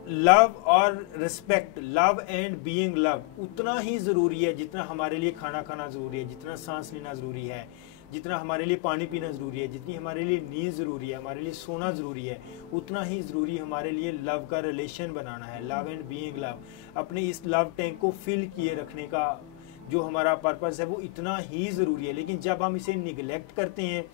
लव और respect, love and being love उतना ही ज़रूरी है जितना हमारे लिए खाना खाना ज़रूरी है, जितना सांस लेना ज़रूरी है, जितना हमारे लिए पानी पीना ज़रूरी है, जितनी हमारे लिए नींद ज़रूरी है, हमारे लिए सोना ज़रूरी है, उतना ही ज़रूरी हमारे लिए लव का रिलेशन बनाना है। लव एंड बीइंग लव, अपने इस लव टैंक को फिल किए रखने का जो हमारा पर्पस है वो इतना ही ज़रूरी है। लेकिन जब हम इसे निगलेक्ट करते हैं,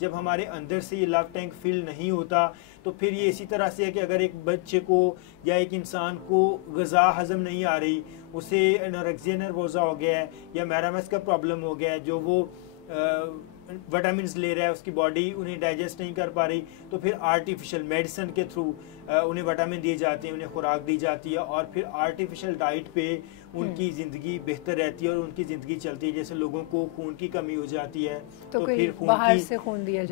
जब हमारे अंदर से ये लव टैंक फिल नहीं होता तो फिर ये इसी तरह से है कि अगर एक बच्चे को या एक इंसान को ग़िज़ा हज़म नहीं आ रही, उसे एनोरेक्सिया नर्वोसा हो गया है या मैरामस का प्रॉब्लम हो गया है, जो वो विटामिन ले रहा है उसकी बॉडी उन्हें डाइजेस्ट नहीं कर पा रही, तो फिर आर्टिफिशियल मेडिसिन के थ्रू उन्हें विटामिन दिए जाते हैं, उन्हें खुराक दी जाती है और फिर आर्टिफिशियल डाइट पे उनकी ज़िंदगी बेहतर रहती है और उनकी ज़िंदगी चलती है। जैसे लोगों को खून की कमी हो जाती है तो फिर बाहर से खून दिया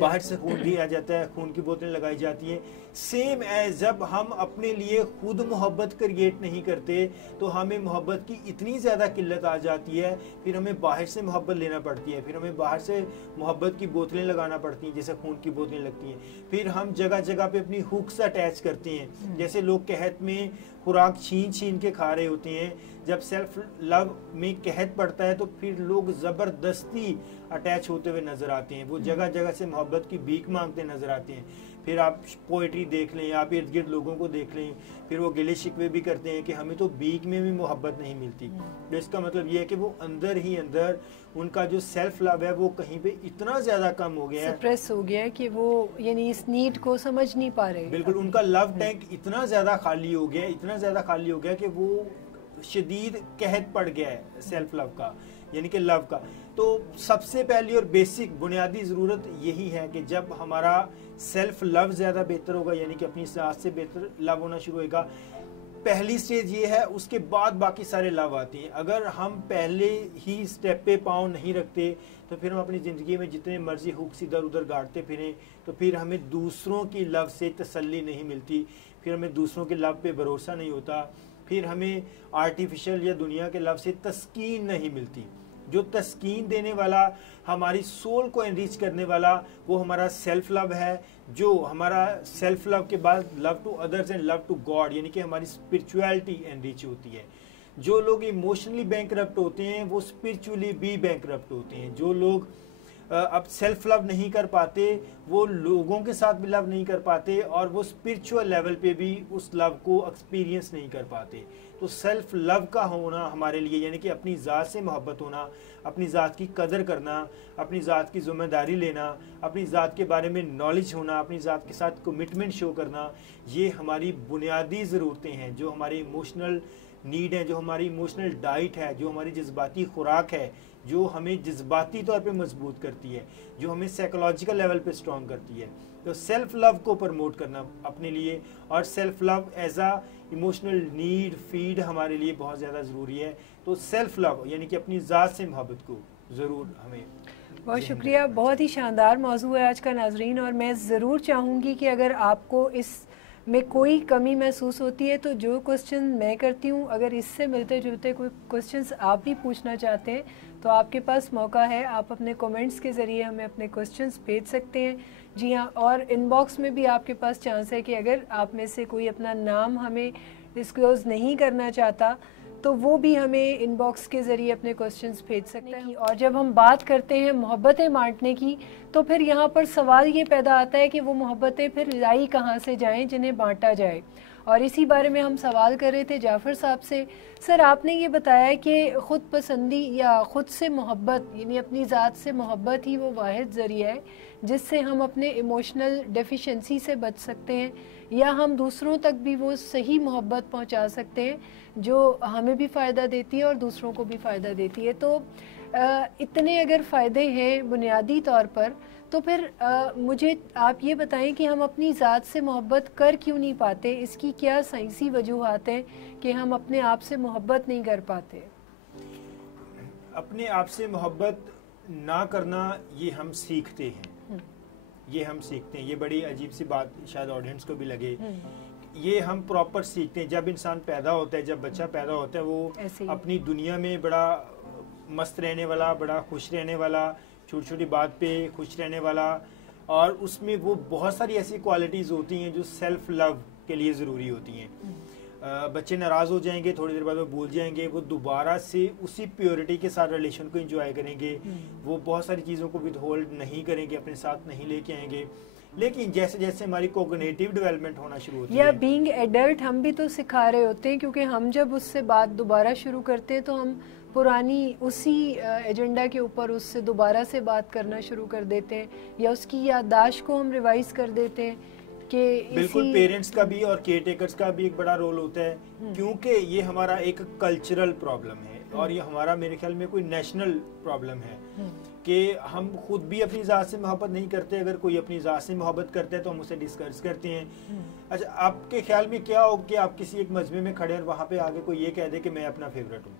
जाता है, खून की बोतलें लगाई जाती हैं। सेम एज जब हम अपने लिए खुद मोहब्बत क्रिएट नहीं करते तो हमें मोहब्बत की इतनी ज़्यादा किल्लत आ जाती है, फिर हमें बाहर से मोहब्बत लेना पड़ती है, फिर हमें बाहर से मोहब्बत की बोतलें लगाना पड़ती हैं, जैसे खून की बोतलें लगती हैं। फिर हम जगह जगह पे अपनी हुक्स अटैच करते लेते हैं। जैसे लोग कहत में खुराक छीन छीन के खा रहे होते हैं, जब सेल्फ लव में कहत पड़ता है तो फिर लोग ज़बरदस्ती अटैच होते हुए नजर आते हैं, वो जगह जगह से मोहब्बत की भीख मांगते नजर आते हैं। फिर आप पोइट्री देख लें, आप इर्द गिर्द लोगों को देख लें, फिर वो गिले शिकवे भी करते हैं कि हमें तो भीख में भी मोहब्बत नहीं मिलती। तो इसका मतलब ये है कि वो अंदर ही अंदर उनका जो सेल्फ लव है वो कहीं पे इतना ज्यादा कम हो गया है, सप्रेस हो गया है कि वो यानी इस नीड को समझ नहीं पा रहे। बिल्कुल, उनका लव टैंक इतना ज्यादा खाली हो गया, इतना ज्यादा खाली हो गया कि वो शदीद कहत पड़ गया है सेल्फ लव का, यानी कि लव का। तो सबसे पहली और बेसिक बुनियादी ज़रूरत यही है कि जब हमारा सेल्फ लव ज़्यादा बेहतर होगा, यानी कि अपनी ज़ात से बेहतर लव होना शुरू होगा, पहली स्टेज ये है, उसके बाद बाकी सारे लव आती हैं। अगर हम पहले ही स्टेप पे पाँव नहीं रखते तो फिर हम अपनी ज़िंदगी में जितने मर्जी हुक्स इधर उधर गाड़ते फिरें, तो फिर हमें दूसरों की लव से तसल्ली नहीं मिलती, फिर हमें दूसरों के लव पे भरोसा नहीं होता, फिर हमें आर्टिफिशियल या दुनिया के लव से तस्कीन नहीं मिलती। जो तस्कीन देने वाला, हमारी सोल को एनरिच करने वाला, वो हमारा सेल्फ लव है। जो हमारा सेल्फ लव के बाद love to others and love to God, यानी कि हमारी स्पिरिचुअलिटी एनरिच होती है। जो लोग इमोशनली बैंकरप्ट होते हैं वो स्पिरिचुअली भी बैंकरप्ट होते हैं। जो लोग अब सेल्फ लव नहीं कर पाते वो लोगों के साथ भी लव नहीं कर पाते, और वो स्पिरिचुअल लेवल पे भी उस लव को एक्सपीरियंस नहीं कर पाते। तो सेल्फ लव का होना हमारे लिए, यानी कि अपनी ज़ात से मोहब्बत होना, अपनी ज़ात की कदर करना, अपनी ज़ात की जिम्मेदारी लेना, अपनी ज़ात के बारे में नॉलेज होना, अपनी ज़ात के साथ कमिटमेंट शो करना, ये हमारी बुनियादी ज़रूरतें हैं। जो हमारी इमोशनल नीड है, जो हमारी इमोशनल डाइट है, जो हमारी जज्बाती खुराक है, जो हमें जज्बाती तौर पे मजबूत करती है, जो हमें साइकोलॉजिकल लेवल पे स्ट्रॉन्ग करती है। तो सेल्फ लव को प्रमोट करना अपने लिए, और सेल्फ लव एज आ इमोशनल नीड फीड हमारे लिए बहुत ज़्यादा ज़रूरी है। तो सेल्फ लव यानी कि अपनी ज़ात से मोहब्बत को ज़रूर हमें। बहुत शुक्रिया, बहुत ही शानदार मौजू है आज का नाजरीन, और मैं ज़रूर चाहूँगी कि अगर आपको इस में कोई कमी महसूस होती है तो जो क्वेश्चन मैं करती हूँ, अगर इससे मिलते जुलते कोई क्वेश्चंस आप भी पूछना चाहते हैं तो आपके पास मौका है, आप अपने कमेंट्स के ज़रिए हमें अपने क्वेश्चंस भेज सकते हैं। जी हाँ, और इनबॉक्स में भी आपके पास चांस है कि अगर आप में से कोई अपना नाम हमें डिस्क्लोज़ नहीं करना चाहता तो वो भी हमें इनबॉक्स के ज़रिए अपने क्वेश्चंस भेज सकते हैं। और जब हम बात करते हैं मोहब्बतें बांटने की तो फिर यहाँ पर सवाल ये पैदा आता है कि वो मोहब्बतें फिर लाई कहाँ से जाएं जिन्हें बांटा जाए। और इसी बारे में हम सवाल कर रहे थे जाफ़र साहब से। सर, आपने ये बताया कि ख़ुद पसंदी या ख़ुद से मोहब्बत, यानी अपनी ज़ात से मोहब्बत ही वो वाहिद ज़रिया है जिससे हम अपने इमोशनल डेफिशिएंसी से बच सकते हैं, या हम दूसरों तक भी वो सही मोहब्बत पहुंचा सकते हैं जो हमें भी फ़ायदा देती है और दूसरों को भी फ़ायदा देती है। तो इतने अगर फ़ायदे हैं बुनियादी तौर पर, तो फिर मुझे आप ये बताएं कि हम अपनी ज़ात से मोहब्बत कर क्यों नहीं पाते? इसकी क्या साइंसी वजूहात हैं कि हम अपने आप से मोहब्बत नहीं कर पाते? अपने आप से मोहब्बत ना करना ये हम सीखते हैं, ये हम सीखते हैं। ये बड़ी अजीब सी बात शायद ऑडियंस को भी लगे, ये हम प्रॉपर सीखते हैं। जब इंसान पैदा होता है, जब बच्चा पैदा होता है, वो अपनी दुनिया में बड़ा मस्त रहने वाला, बड़ा खुश रहने वाला, छोटी छोटी बात पे खुश रहने वाला, और उसमें वो बहुत सारी ऐसी क्वालिटीज़ होती हैं जो सेल्फ लव के लिए ज़रूरी होती हैं। बच्चे नाराज़ हो जाएंगे, थोड़ी देर बाद वो भूल जाएंगे, वो दोबारा से उसी प्योरिटी के साथ रिलेशन को एंजॉय करेंगे, वो बहुत सारी चीज़ों को विदहोल्ड नहीं करेंगे, अपने साथ नहीं लेके आएंगे। लेकिन जैसे जैसे हमारी कोग्निटिव डेवलपमेंट होना शुरू होती है, या बीइंग एडल्ट, हम भी तो सिखा रहे होते हैं, क्योंकि हम जब उससे बात दोबारा शुरू करते हैं तो हम पुरानी उसी एजेंडा के ऊपर उससे दोबारा से बात करना शुरू कर देते हैं, या उसकी याददाश्त को हम रिवाइज कर देते हैं कि बिल्कुल। पेरेंट्स का भी और केयर टेकर्स का भी एक बड़ा रोल होता है, क्योंकि ये हमारा एक कल्चरल प्रॉब्लम है, और ये हमारा मेरे ख्याल में कोई नेशनल प्रॉब्लम है कि हम खुद भी अपनी ज़ात से मोहब्बत नहीं करते। अगर कोई अपनी ज़ात से मोहब्बत करता है तो हम उसे डिस्कस करते हैं। अच्छा, आपके ख्याल में क्या हो कि आप किसी एक मजमे में खड़े और वहाँ पे आगे कोई ये कह दे कि मैं अपना फेवरेट हूँ,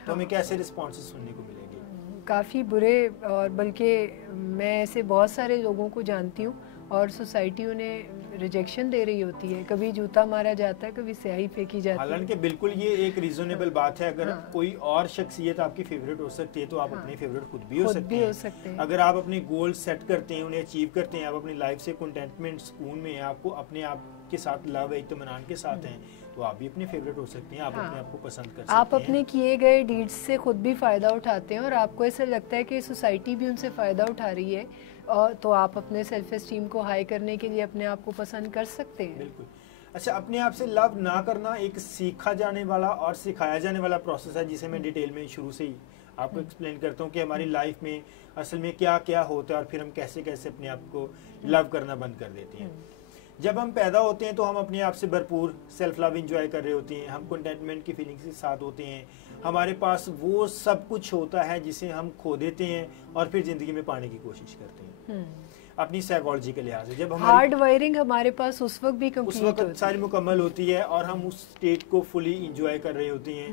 तो हमें कैसे रिस्पॉन्सेस सुनने को मिलेंगे? काफ़ी बुरे, और बल्कि मैं ऐसे बहुत सारे लोगों को जानती हूँ, और सोसाइटी उन्हें रिजेक्शन दे रही होती है। कभी जूता मारा जाता है, कभी स्याही फेंकी जाती है। हालांकि बिल्कुल ये एक रीजनेबल बात है। अगर कोई और शख्सियत आपकी फेवरेट हो सकती है तो आप अपनी फेवरेट खुद भी हो सकते हैं। अगर आप अपने गोल सेट करते हैं, उन्हें अचीव करते हैं, आप अपनी लाइफ से कंटेंटमेंट, सुकून में हैं, आपको अपने आप के साथ लव है, इत्मीनान के साथ हैं, तो आप भी अपने फेवरेट हो सकते हैं, आप अपने आप को पसंद कर सकते हैं। आप अपने किए गए डीड्स से खुद भी फ़ायदा उठाते हैं और आपको ऐसा लगता है कि सोसाइटी भी उनसे फ़ायदा उठा रही है, और तो आप अपने सेल्फ एस्टीम को हाई करने के लिए अपने आप को पसंद कर सकते हैं। बिल्कुल। अच्छा, अपने आप से लव ना करना एक सीखा जाने वाला और सिखाया जाने वाला प्रोसेस है, जिसे मैं डिटेल में शुरू से ही आपको एक्सप्लेन करता हूँ कि हमारी लाइफ में असल में क्या क्या होता है और फिर हम कैसे कैसे अपने आप को लव करना बंद कर देते हैं। जब हम पैदा होते हैं तो हम अपने आप से भरपूर सेल्फ लव इंजॉय कर रहे होते हैं, हम कंटेंटमेंट की फीलिंग्स के साथ होते हैं, हमारे पास वो सब कुछ होता है जिसे हम खो देते हैं और फिर जिंदगी में पाने की कोशिश करते हैं अपनी साइकोलॉजी के लिहाज से। जब हमारी हार्ड वायरिंग हमारे पास उस वक्त भी उस वक्त सारी मुकम्मल होती है और हम उस स्टेट को फुली इंजॉय कर रहे होते हैं।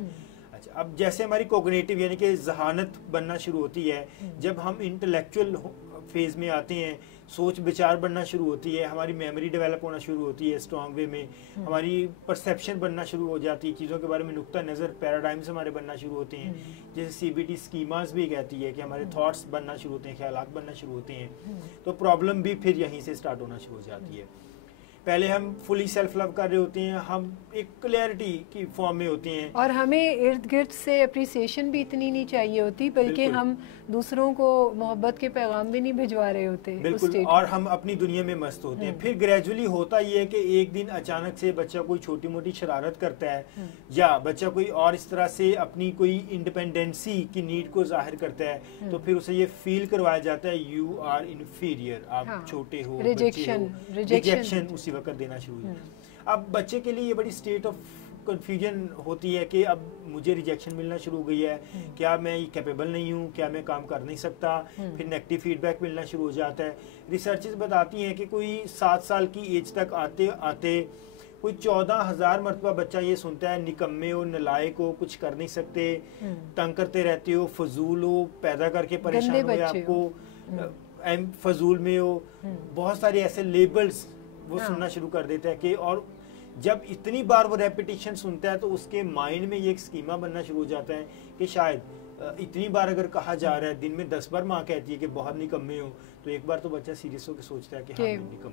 अच्छा, अब जैसे हमारी कोग्निटिव यानी कि जहानत बनना शुरू होती है, जब हम इंटेलेक्चुअल फेज में आते हैं, सोच विचार बनना शुरू होती है, हमारी मेमोरी डेवलप होना शुरू होती है स्ट्रॉन्ग वे में, हमारी परसेप्शन बनना शुरू हो जाती है, चीज़ों के बारे में नुक्ता नज़र पैराडाइम्स हमारे बनना शुरू होते हैं, जैसे सीबीटी स्कीमास भी कहती है कि हमारे थॉट्स बनना शुरू होते हैं, ख्यालात बनना शुरू होते हैं। तो प्रॉब्लम भी फिर यहीं से स्टार्ट होना शुरू हो जाती है। पहले हम फुली सेल्फ लव कर रहे होते हैं, हम एक क्लैरिटी की फॉर्म में होते हैं और हमें इर्द गिर्द से अप्रिसिएशन भी इतनी नहीं चाहिए होती, बल्कि हम दूसरों को मोहब्बत के पैगाम भी नहीं भिजवा रहे होते। बिल्कुल, और हम अपनी दुनिया में मस्त होते हैं। फिर ग्रेजुअली होता ये है कि एक दिन अचानक से बच्चा कोई छोटी मोटी शरारत करता है या बच्चा कोई और इस तरह से अपनी कोई इंडिपेंडेंसी की नीड को जाहिर करता है, तो फिर उसे ये फील करवाया जाता है यू आर इन्फीरियर, आप छोटे हो, रिजेक्शन उसी वक्त देना शुरू हुई। अब बच्चे के लिए ये बड़ी स्टेट ऑफ कंफ्यूजन होती है कि अब मुझे रिजेक्शन मिलना शुरू हो गई है, क्या मैं कैपेबल नहीं हूँ, क्या मैं काम कर नहीं सकता, फिर नेगेटिव फीडबैक मिलना शुरू हो जाता है। रिसर्चेस बताती हैं कि कोई 7 साल की एज तक आते आते कोई 14,000 मरतबा बच्चा ये सुनता है निकम्मे हो, नलायक हो, कुछ कर नहीं सकते, तंग करते रहते हो, फजूल हो, पैदा करके परेशान हो, आपको फजूल में हो, बहुत सारे ऐसे लेबल्स वो सुनना शुरू कर देता है कि, और जब इतनी बार वो रेपिटेशन सुनता है तो उसके माइंड में ये एक स्कीमा बनना शुरू हो जाता है कि शायद इतनी बार अगर कहा जा रहा है, दिन में 10 बार माँ कहती है कि बहुत निकम्मे हो, तो एक बार तो बच्चा सीरियस होकर सोचता है कि हाँ,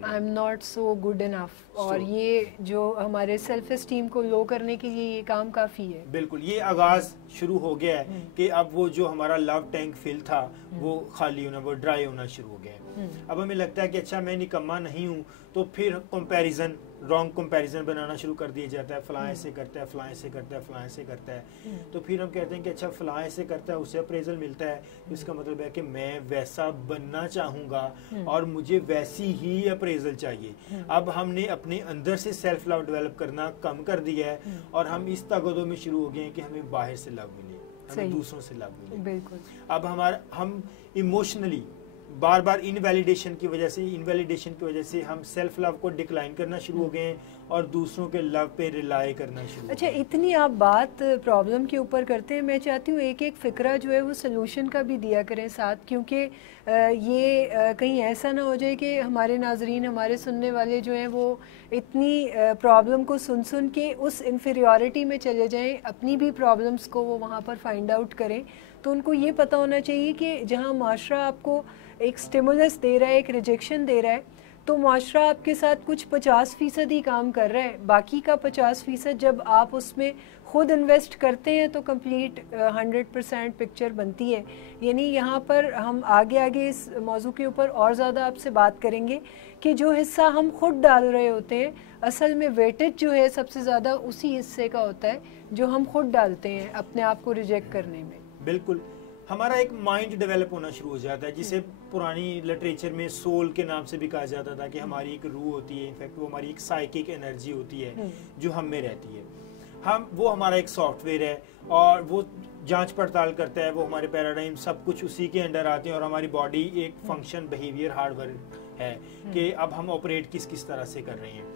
I am not so good enough. और ये जो हमारे सेल्फ एस्टीम को लो करने के लिए ये काम काफी है। बिल्कुल, ये आगाज शुरू हो गया है कि अब वो जो हमारा लव टैंक फिल था वो खाली होना, वो ड्राई होना शुरू हो गया है। अब हमें लगता है कि अच्छा मैं निकम्मा नहीं हूँ, तो फिर कंपैरिजन, रॉन्ग कंपैरिजन बनाना शुरू कर दिया जाता है, फलां ऐसे करता है, फलां ऐसे करता है, फलां ऐसे करता है, तो फिर हम कहते हैं कि अच्छा फलां ऐसे करता है, उसे अप्रेजल मिलता है, तो इसका मतलब है कि मैं वैसा बनना चाहूँगा और मुझे वैसी ही अप्रेजल चाहिए। अब हमने अपने अंदर से सेल्फ लव डेवलप करना कम कर दिया है और हम इस तगदो में शुरू हो गए हैं कि हमें बाहर से लव मिले, हमें दूसरों से लव मिले। बिल्कुल। अब हम इमोशनली बार बार इनवैलिडेशन की वजह से हम सेल्फ लव को डिक्लाइन करना शुरू हो गए हैं और दूसरों के लव पे रिलाय करना शुरू। अच्छा, इतनी आप बात प्रॉब्लम के ऊपर करते हैं, मैं चाहती हूँ एक एक फिक्रा जो है वो सलूशन का भी दिया करें साथ, क्योंकि ये कहीं ऐसा ना हो जाए कि हमारे नाजरीन, हमारे सुनने वाले जो हैं वो इतनी प्रॉब्लम को सुन सुन के उस इन्फीरियॉरिटी में चले जाएं, अपनी भी प्रॉब्लम्स को वो वहाँ पर फाइंड आउट करें। तो उनको ये पता होना चाहिए कि जहाँ माशरा आपको एक स्टिमुलस दे रहा है, एक रिजेक्शन दे रहा है, तो माशरा आपके साथ कुछ 50% ही काम कर रहा है, बाकी का 50% जब आप उसमें खुद इन्वेस्ट करते हैं तो कंप्लीट 100% पिक्चर बनती है। यानी यहाँ पर हम आगे इस मौजू के ऊपर और ज़्यादा आपसे बात करेंगे कि जो हिस्सा हम खुद डाल रहे होते हैं, असल में वेटेज जो है सबसे ज़्यादा उसी हिस्से का होता है जो हम खुद डालते हैं अपने आप को रिजेक्ट करने में। बिल्कुल, हमारा एक माइंड डेवलप होना शुरू हो जाता है, जिसे पुरानी लिटरेचर में सोल के नाम से भी कहा जाता था कि हमारी एक रूह होती है, इनफैक्ट वो हमारी एक साइकिक एनर्जी होती है जो हम में रहती है। वो हमारा एक सॉफ्टवेयर है और वो जांच पड़ताल करता है, वो हमारे पैराडाइम सब कुछ उसी के अंडर आते हैं और हमारी बॉडी एक फंक्शन, बिहेवियर, हार्डवेयर है कि अब हम ऑपरेट किस तरह से कर रहे हैं।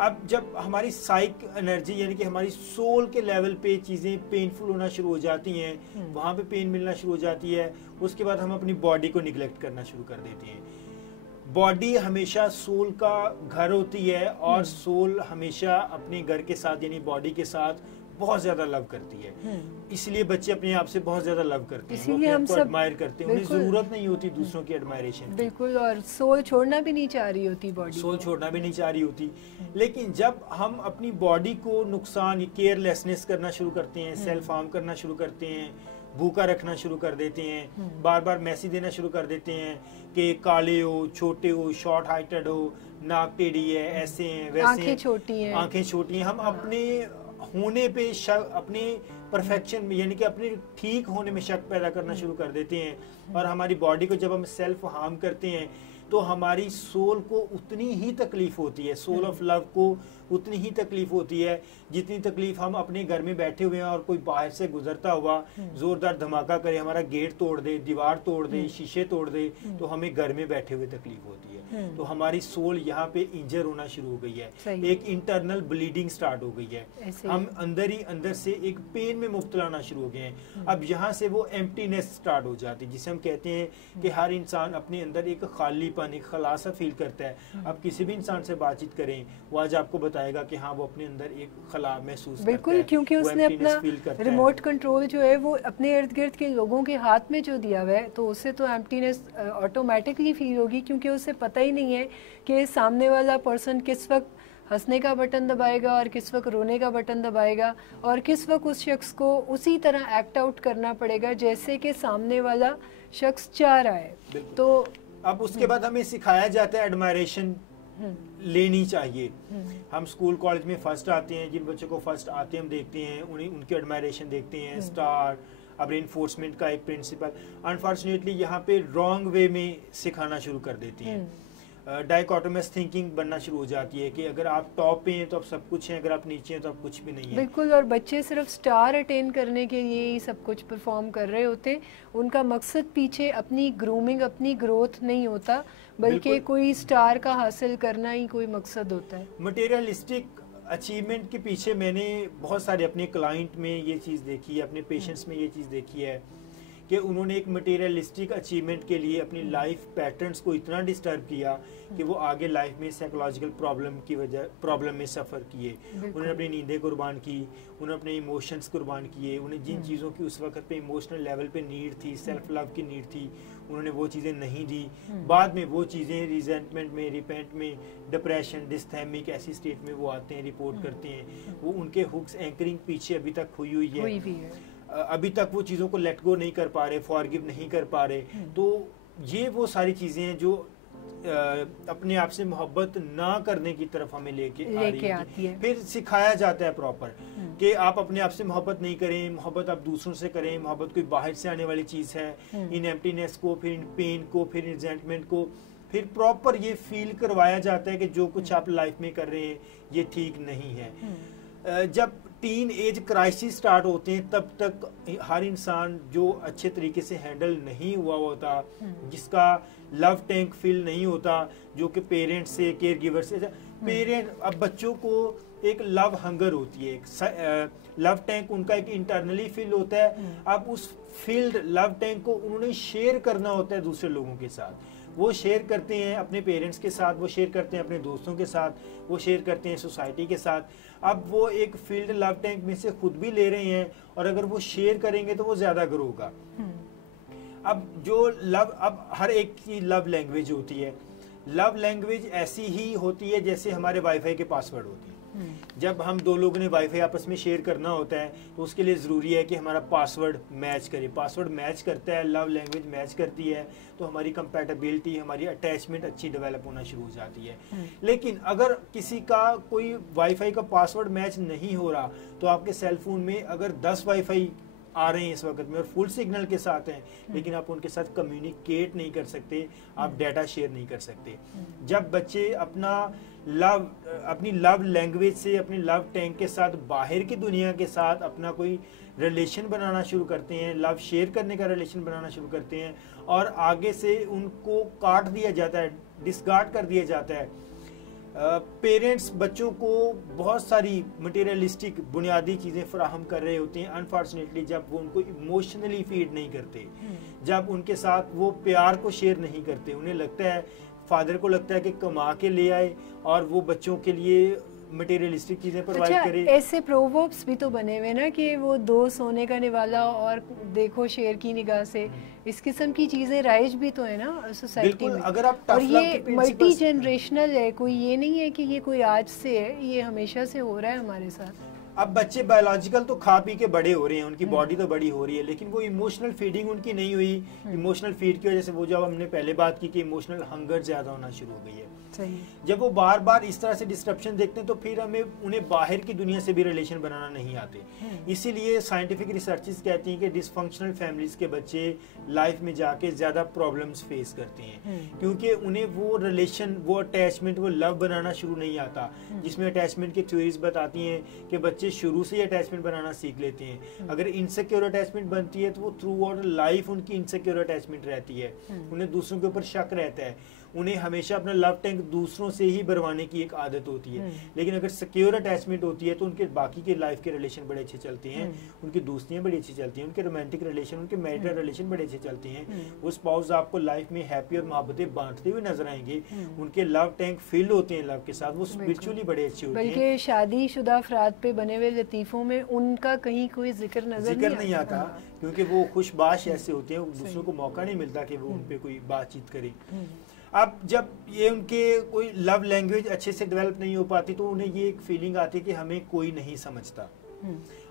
अब जब हमारी साइक एनर्जी यानी कि हमारी सोल के लेवल पे चीज़ें पेनफुल होना शुरू हो जाती हैं, वहाँ पे पेन मिलना शुरू हो जाती है, उसके बाद हम अपनी बॉडी को निगलेक्ट करना शुरू कर देते हैं। बॉडी हमेशा सोल का घर होती है और सोल हमेशा अपने घर के साथ यानी बॉडी के साथ बहुत ज्यादा लव करती है, इसलिए बच्चे अपने आप से बहुत ज्यादा लव करते हैं, इसीलिए हम सब एडमायर करते हैं, उन्हें जरूरत नहीं होती दूसरों की एडमायरेशन। बिल्कुल, और सोल छोड़ना भी नहीं चाह रही होती बॉडी, सोल छोड़ना भी नहीं चाह रही होती। लेकिन जब हम अपनी बॉडी को नुकसान, केयरलेसनेस करना शुरू करते हैं, सेल्फ हार्म करना शुरू करते हैं, भूखा रखना शुरू कर देते हैं, बार बार मैसेज देना शुरू कर देते हैं कि काले हो, छोटे हो, शॉर्ट हाइटेड हो, नाक टेढ़ी है, ऐसे हैं, वैसे आंखें छोटी हैं, आंखें छोटी हैं, हम अपने होने पे शक, अपने परफेक्शन में यानी कि अपने ठीक होने में शक पैदा करना शुरू कर देते हैं। और हमारी बॉडी को जब हम सेल्फ हार्म करते हैं तो हमारी सोल को उतनी ही तकलीफ होती है, सोल ऑफ लव को उतनी ही तकलीफ होती है जितनी तकलीफ हम अपने घर में बैठे हुए हैं और कोई बाहर से गुजरता हुआ जोरदार धमाका करे, हमारा गेट तोड़ दे, दीवार तोड़ दे, शीशे तोड़ दे, तो हमें घर में बैठे हुए तकलीफ होती है। तो हमारी सोल यहाँ पे इंजर होना शुरू हो गई है, एक इंटरनल ब्लीडिंग स्टार्ट हो गई है, हम अंदर ही अंदर से एक पेन में मुब्तला होना शुरू हो गए हैं। अब यहाँ से वो एम्प्टीनेस स्टार्ट हो जाती है, जिसे हम कहते हैं कि हर इंसान अपने अंदर एक खालीपन, एक खलासा फील करता है। अब किसी भी इंसान से बातचीत करें, वो आज आपको बताएगा कि हाँ वो अपने अंदर एक खला महसूस बिल्कुल करता है, क्योंकि उसने अपना रिमोट कंट्रोल जो है वो अपने इर्द गिर्द के लोगों के हाथ में जो दिया हुआ है, तो उससे तो एम्प्टीनेस ऑटोमेटिकली फील होगी, क्योंकि उसे पता ही नहीं है कि सामने वाला पर्सन किस वक्त हंसने का बटन दबाएगा और किस वक्त रोने का बटन दबाएगा, और किस वक्त उस शख्स को उसी तरह एक्ट आउट करना पड़ेगा जैसे कि सामने वाला शख्स चाह रहा है। तो अब उसके बाद हमें सिखाया जाता है एडमायरेशन लेनी चाहिए। हम स्कूल कॉलेज में फर्स्ट आते हैं, जिन बच्चों को फर्स्ट आते हैं हम देखते हैं, उन्हें उनकी एडमायरेशन देखते हैं, स्टार, अब रेनफोर्समेंट का एक प्रिंसिपल अनफॉर्चुनेटली यहाँ पे रॉन्ग वे में सिखाना शुरू कर देती हैं। डाइकोटोमस थिंकिंग बनना शुरू हो जाती है कि अगर आप टॉप पे हैं तो आप सब कुछ हैं, अगर आप नीचे हैं तो आप कुछ भी नहीं है। बिल्कुल, और बच्चे सिर्फ स्टार अटेन करने के लिए ही सब कुछ परफॉर्म कर रहे होते, उनका मकसद पीछे अपनी ग्रूमिंग, अपनी ग्रोथ नहीं होता, बल्कि कोई स्टार का हासिल करना ही कोई मकसद होता है। मटेरियलिस्टिक अचीवमेंट के पीछे मैंने बहुत सारे अपने क्लाइंट में ये चीज़ देखी है, अपने पेशेंट्स में ये चीज़ देखी है कि उन्होंने एक मटेरियलिस्टिक अचीवमेंट के लिए अपनी लाइफ पैटर्न्स को इतना डिस्टर्ब किया कि वो आगे लाइफ में साइकोलॉजिकल प्रॉब्लम में सफ़र किए। उन्होंने अपनी नींदें कुर्बान की, उन्होंने अपने इमोशंस कुर्बान किए, उन्हें जिन चीज़ों की उस वक्त पे इमोशनल लेवल पे नीड थी, सेल्फ लव की नीड थी, उन्होंने वो चीज़ें नहीं दी। बाद में वो चीज़ें रिजेंटमेंट में, रिपेंट में, डिप्रेशन, डिस्थैमिक ऐसी स्टेट में वो आते हैं, रिपोर्ट करते हैं। वो उनके हुक्स एंकरिंग पीछे अभी तक हुई है, अभी तक वो चीज़ों को लेट गो नहीं कर पा रहे, फॉरगिव नहीं कर पा रहे। तो ये वो सारी चीज़ें हैं जो अपने आप से मोहब्बत ना करने की तरफ हमें लेके आती है। फिर सिखाया जाता है प्रॉपर कि आप अपने आप से मोहब्बत नहीं करें, मोहब्बत आप दूसरों से करें, मोहब्बत कोई बाहर से आने वाली चीज़ है। इन एम्प्टीनेस को, फिर इन पेन को, फिर रिजेंटमेंट को, फिर प्रॉपर ये फील करवाया जाता है कि जो कुछ आप लाइफ में कर रहे हैं ये ठीक नहीं है। जब टीन एज क्राइसिस स्टार्ट होते हैं तब तक हर इंसान जो अच्छे तरीके से हैंडल नहीं हुआ होता, जिसका लव टैंक फिल नहीं होता, जो कि पेरेंट्स से, केयर गिवर से, अब बच्चों को एक लव हंगर होती है, एक लव टैंक उनका एक इंटरनली फिल होता है। अब उस फिल्ड लव टैंक को उन्होंने शेयर करना होता है दूसरे लोगों के साथ। वो शेयर करते हैं अपने पेरेंट्स के साथ, वो शेयर करते हैं अपने दोस्तों के साथ, वो शेयर करते हैं सोसाइटी के साथ। अब वो एक फील्ड लव टैंक में से खुद भी ले रहे हैं, और अगर वो शेयर करेंगे तो वो ज्यादा ग्रो होगा। अब जो लव, अब हर एक की लव लैंग्वेज होती है। लव लैंग्वेज ऐसी ही होती है जैसे हमारे वाईफाई के पासवर्ड होती है। जब हम दो लोगों ने वाईफाई आपस में शेयर करना होता है तो उसके लिए ज़रूरी है कि हमारा पासवर्ड मैच करे। पासवर्ड मैच करता है, लव लैंग्वेज मैच करती है, तो हमारी कंपैटिबिलिटी, हमारी अटैचमेंट अच्छी डेवलप होना शुरू हो जाती है। लेकिन अगर किसी का कोई वाईफाई का पासवर्ड मैच नहीं हो रहा, तो आपके सेल फोन में अगर 10 वाईफाई आ रहे हैं इस वक्त में और फुल सिग्नल के साथ हैं, लेकिन आप उनके साथ कम्युनिकेट नहीं कर सकते, आप डाटा शेयर नहीं कर सकते। जब बच्चे अपनी लव लैंग्वेज से, अपनी लव टैंक के साथ, बाहर की दुनिया के साथ अपना कोई रिलेशन बनाना शुरू करते हैं, लव शेयर करने का रिलेशन बनाना शुरू करते हैं, और आगे से उनको काट दिया जाता है, डिस्कार्ड कर दिया जाता है। पेरेंट्स बच्चों को बहुत सारी मटेरियलिस्टिक बुनियादी चीज़ें फराहम कर रहे होते हैं। अनफॉर्चुनेटली जब वो उनको इमोशनली फीड नहीं करते, जब उनके साथ वो प्यार को शेयर नहीं करते, उन्हें लगता है, फादर को लगता है कि कमा के ले आए और वो बच्चों के लिए मटेरियलिस्टिक चीजें प्रोवाइड करे। ऐसे प्रोवर्ब्स भी तो बने हुए ना कि वो दो सोने का निवाला और देखो शेर की निगाह से, इस किस्म की चीजें राइज भी तो है ना सोसाइटी में। अगर आप और ये मल्टी जनरेशनल है, कोई ये नहीं है कि ये कोई आज से है, ये हमेशा से हो रहा है हमारे साथ। अब बच्चे बायोलॉजिकल तो खा पी के बड़े हो रहे हैं, उनकी बॉडी तो बड़ी हो रही है, लेकिन वो इमोशनल फीडिंग उनकी नहीं हुई। इमोशनल फीड की वजह से वो, जब हमने पहले बात की कि इमोशनल हंगर ज्यादा होना शुरू हो गई है, जब वो बार बार इस तरह से डिस्ट्रप्शन देखते हैं तो फिर हमें उन्हें बाहर की दुनिया से भी रिलेशन बनाना नहीं आते। इसीलिए साइंटिफिक रिसर्चेस कहती हैं कि डिसफंक्शनल फैमिलीज के बच्चे लाइफ में जाके ज्यादा प्रॉब्लम्स फेस करते हैं, क्योंकि उन्हें वो रिलेशन, वो अटैचमेंट, वो लव बनाना शुरू नहीं आता, जिसमें अटैचमेंट की थ्योरीज बताती हैं कि बच्चे शुरू से ही अटैचमेंट बनाना सीख लेते हैं। अगर इनसिक्योर अटैचमेंट बनती है तो वो थ्रू आउट लाइफ उनकी इनसिक्योर अटैचमेंट रहती है, उन्हें दूसरों के ऊपर शक रहता है, उन्हें हमेशा अपना लव टैंक दूसरों से ही भरवाने की एक आदत होती है। लेकिन अगर सिक्योर अटैचमेंट होती है तो उनके बाकी के लाइफ के रिलेशन बड़े अच्छे चलते हैं, उनकी दोस्तियां बड़ी अच्छी चलती हैं, उनके रोमांटिक रिलेशन, उनके मैरिटल रिलेशन बड़े अच्छे चलते हैं। वो स्पाउस आपको लाइफ में हैप्पी और मोहब्बतें बांटते हुए नजर आएंगे, उनके लव टैंक फिल होते हैं लव के साथ, वो स्पिरिचुअली बड़े अच्छे होते हैं। बल्कि शादीशुदा अफराद पे बने हुए लतीफों में उनका कहीं कोई जिक्र नहीं आता, क्योंकि वो खुशबाश ऐसे होते हैं, दूसरों को मौका नहीं मिलता कि वो उन पे कोई बातचीत करे। अब जब ये उनके कोई लव लैंग्वेज अच्छे से डेवलप नहीं हो पाती तो उन्हें ये एक फीलिंग आती है कि हमें कोई नहीं समझता,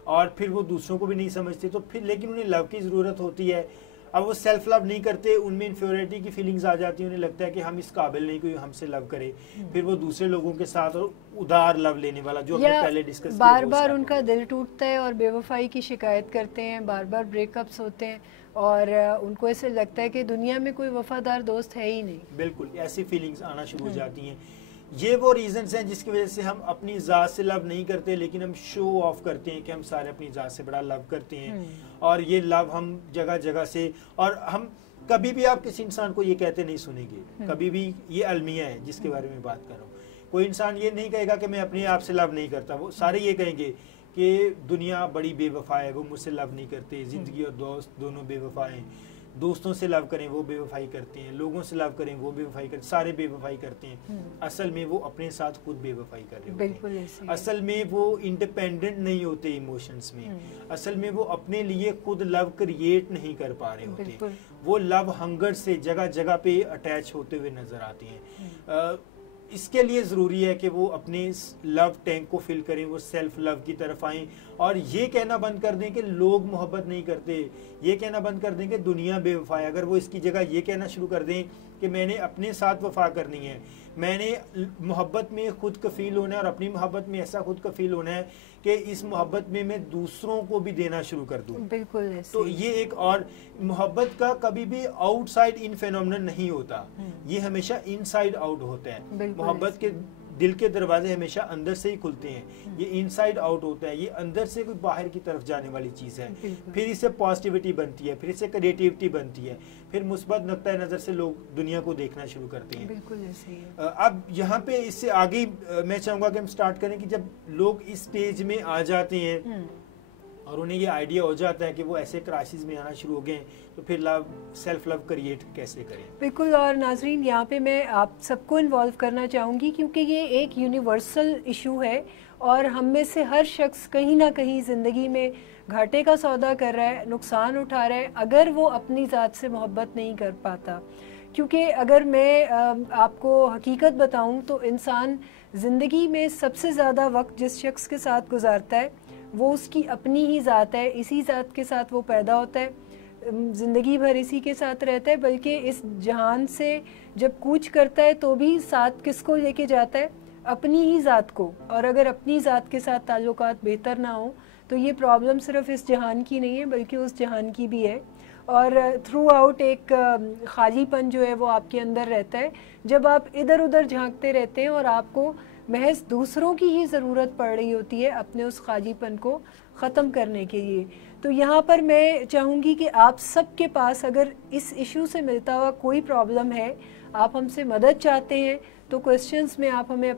और फिर वो दूसरों को भी नहीं समझते, तो फिर लेकिन उन्हें लव की ज़रूरत होती है। अब वो सेल्फ लव नहीं करते, उनमें इन्फीरियरिटी की फीलिंग्स आ जाती है, उन्हें लगता है कि हम इस काबिल नहीं कोई हमसे लव करे, फिर वो दूसरे लोगों के साथ और उदार लव लेने वाला जो हमने पहले डिस्कस किया, बार बार उनका दिल टूटता है और बेवफाई की शिकायत करते हैं, बार बार ब्रेकअप्स होते हैं और उनको ऐसे लगता है कि दुनिया में कोई वफादार दोस्त है ही नहीं। बिल्कुल ऐसी फीलिंग्स आना शुरू हो जाती हैं। ये वो रीजंस हैं जिसकी वजह से हम अपनी ज़ात से लव नहीं करते, लेकिन हम शो ऑफ करते हैं कि हम सारे अपनी ज़ात से बड़ा लव करते हैं, और ये लव हम जगह जगह से, और हम कभी भी, आप किसी इंसान को ये कहते नहीं सुनेंगे कभी भी, ये अलमिया है जिसके बारे में बात कर रहा हूँ, कोई इंसान ये नहीं कहेगा कि मैं अपने आप से लव नहीं करता, वो सारे ये कहेंगे कि दुनिया बड़ी बेवफा है, वो मुझसे लव नहीं करते, जिंदगी और दोस्त दोनों बेवफा हैं, दोस्तों से लव करें वो बेवफाई करते हैं, लोगों से लव करें वो बेवफाई करते, सारे बेवफाई करते हैं। असल में वो अपने साथ खुद बेवफाई कर रहे होते हैं। असल में वो इंडिपेंडेंट नहीं होते इमोशंस में, असल में वो अपने लिए खुद लव क्रिएट नहीं कर पा रहे होते, वो लव हंगर से जगह जगह पे अटैच होते हुए नजर आते हैं। इसके लिए ज़रूरी है कि वो अपने लव टैंक को फिल करें, वो सेल्फ लव की तरफ आएं, और ये कहना बंद कर दें कि लोग मोहब्बत नहीं करते, ये कहना बंद कर दें कि दुनिया बेवफा है। अगर वो इसकी जगह ये कहना शुरू कर दें कि मैंने अपने साथ वफा करनी है, मैंने मोहब्बत में खुद कफील होना है, और अपनी मोहब्बत में ऐसा खुद कफील होना है कि इस मोहब्बत में मैं दूसरों को भी देना शुरू कर दूं। बिल्कुल। तो ये एक, और मोहब्बत का कभी भी आउटसाइड इन फेनोमेनन नहीं होता, ये हमेशा इनसाइड आउट होता है। मोहब्बत के दिल के दरवाजे हमेशा अंदर से ही खुलते हैं, ये इनसाइड आउट होता है, ये अंदर से कोई बाहर की तरफ जाने वाली चीज है। फिर इससे पॉजिटिविटी बनती है, फिर इससे क्रिएटिविटी बनती है, फिर मुस्बत नुक्ता नजर से लोग दुनिया को देखना शुरू करते हैं। बिल्कुल ऐसे ही है। अब यहाँ पे इससे आगे मैं चाहूंगा कि हम स्टार्ट करें कि जब लोग इस स्टेज में आ जाते हैं और उन्हें ये आइडिया हो जाता है कि वो ऐसे क्राइसिस में आना शुरू हो गए, तो फिर लव, सेल्फ लव क्रिएट कैसे करें। बिल्कुल। और नाजरीन, यहाँ पे मैं आप सबको इन्वॉल्व करना चाहूँगी क्योंकि ये एक यूनिवर्सल इशू है और हम में से हर शख्स कहीं ना कहीं ज़िंदगी में घाटे का सौदा कर रहा है, नुकसान उठा रहा है, अगर वो अपनी ज़ात से मोहब्बत नहीं कर पाता। क्योंकि अगर मैं आपको हकीकत बताऊँ तो इंसान ज़िंदगी में सबसे ज़्यादा वक्त जिस शख्स के साथ गुजारता है वो उसकी अपनी ही ज़ात है, इसी ज़ात के साथ वो पैदा होता है, ज़िंदगी भर इसी के साथ रहता है, बल्कि इस जहान से जब कूच करता है तो भी साथ किसको लेके जाता है, अपनी ही ज़ात को। और अगर अपनी ज़ात के साथ ताल्लुकात बेहतर ना हो तो ये प्रॉब्लम सिर्फ इस जहान की नहीं है बल्कि उस जहान की भी है। और थ्रू आउट एक खालीपन जो है वो आपके अंदर रहता है जब आप इधर उधर झांकते रहते हैं और आपको महज दूसरों की ही ज़रूरत पड़ रही होती है अपने उस खालीपन को ख़त्म करने के लिए। तो यहाँ पर मैं चाहूँगी कि आप सबके पास अगर इस इशू से मिलता हुआ कोई प्रॉब्लम है, आप हमसे मदद चाहते हैं, तो क्वेश्चंस में आप हमें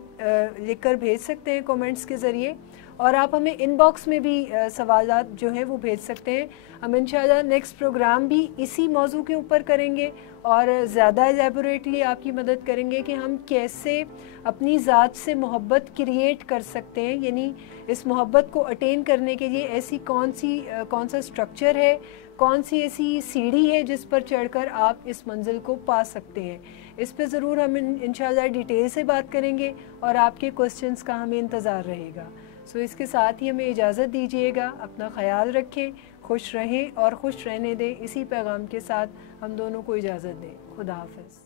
लिखकर भेज सकते हैं कमेंट्स के ज़रिए, और आप हमें इनबॉक्स में भी सवालात जो हैं वो भेज सकते हैं। हम इंशाल्लाह नेक्स्ट प्रोग्राम भी इसी मौजू के ऊपर करेंगे और ज़्यादा एलेबोरेटली आपकी मदद करेंगे कि हम कैसे अपनी ज़ात से मोहब्बत क्रिएट कर सकते हैं, यानी इस मोहब्बत को अटेन करने के लिए ऐसी कौन सा स्ट्रक्चर है, कौन सी ऐसी सीढ़ी है जिस पर चढ़कर आप इस मंजिल को पा सकते हैं। इस पे ज़रूर हम इंशाल्लाह डिटेल से बात करेंगे और आपके क्वेश्चंस का हमें इंतज़ार रहेगा। सो इसके साथ ही हमें इजाज़त दीजिएगा। अपना ख्याल रखें, खुश रहें और खुश रहने दें। इसी पैगाम के साथ हम दोनों को इजाज़त दें। खुदा हाफ़िज़।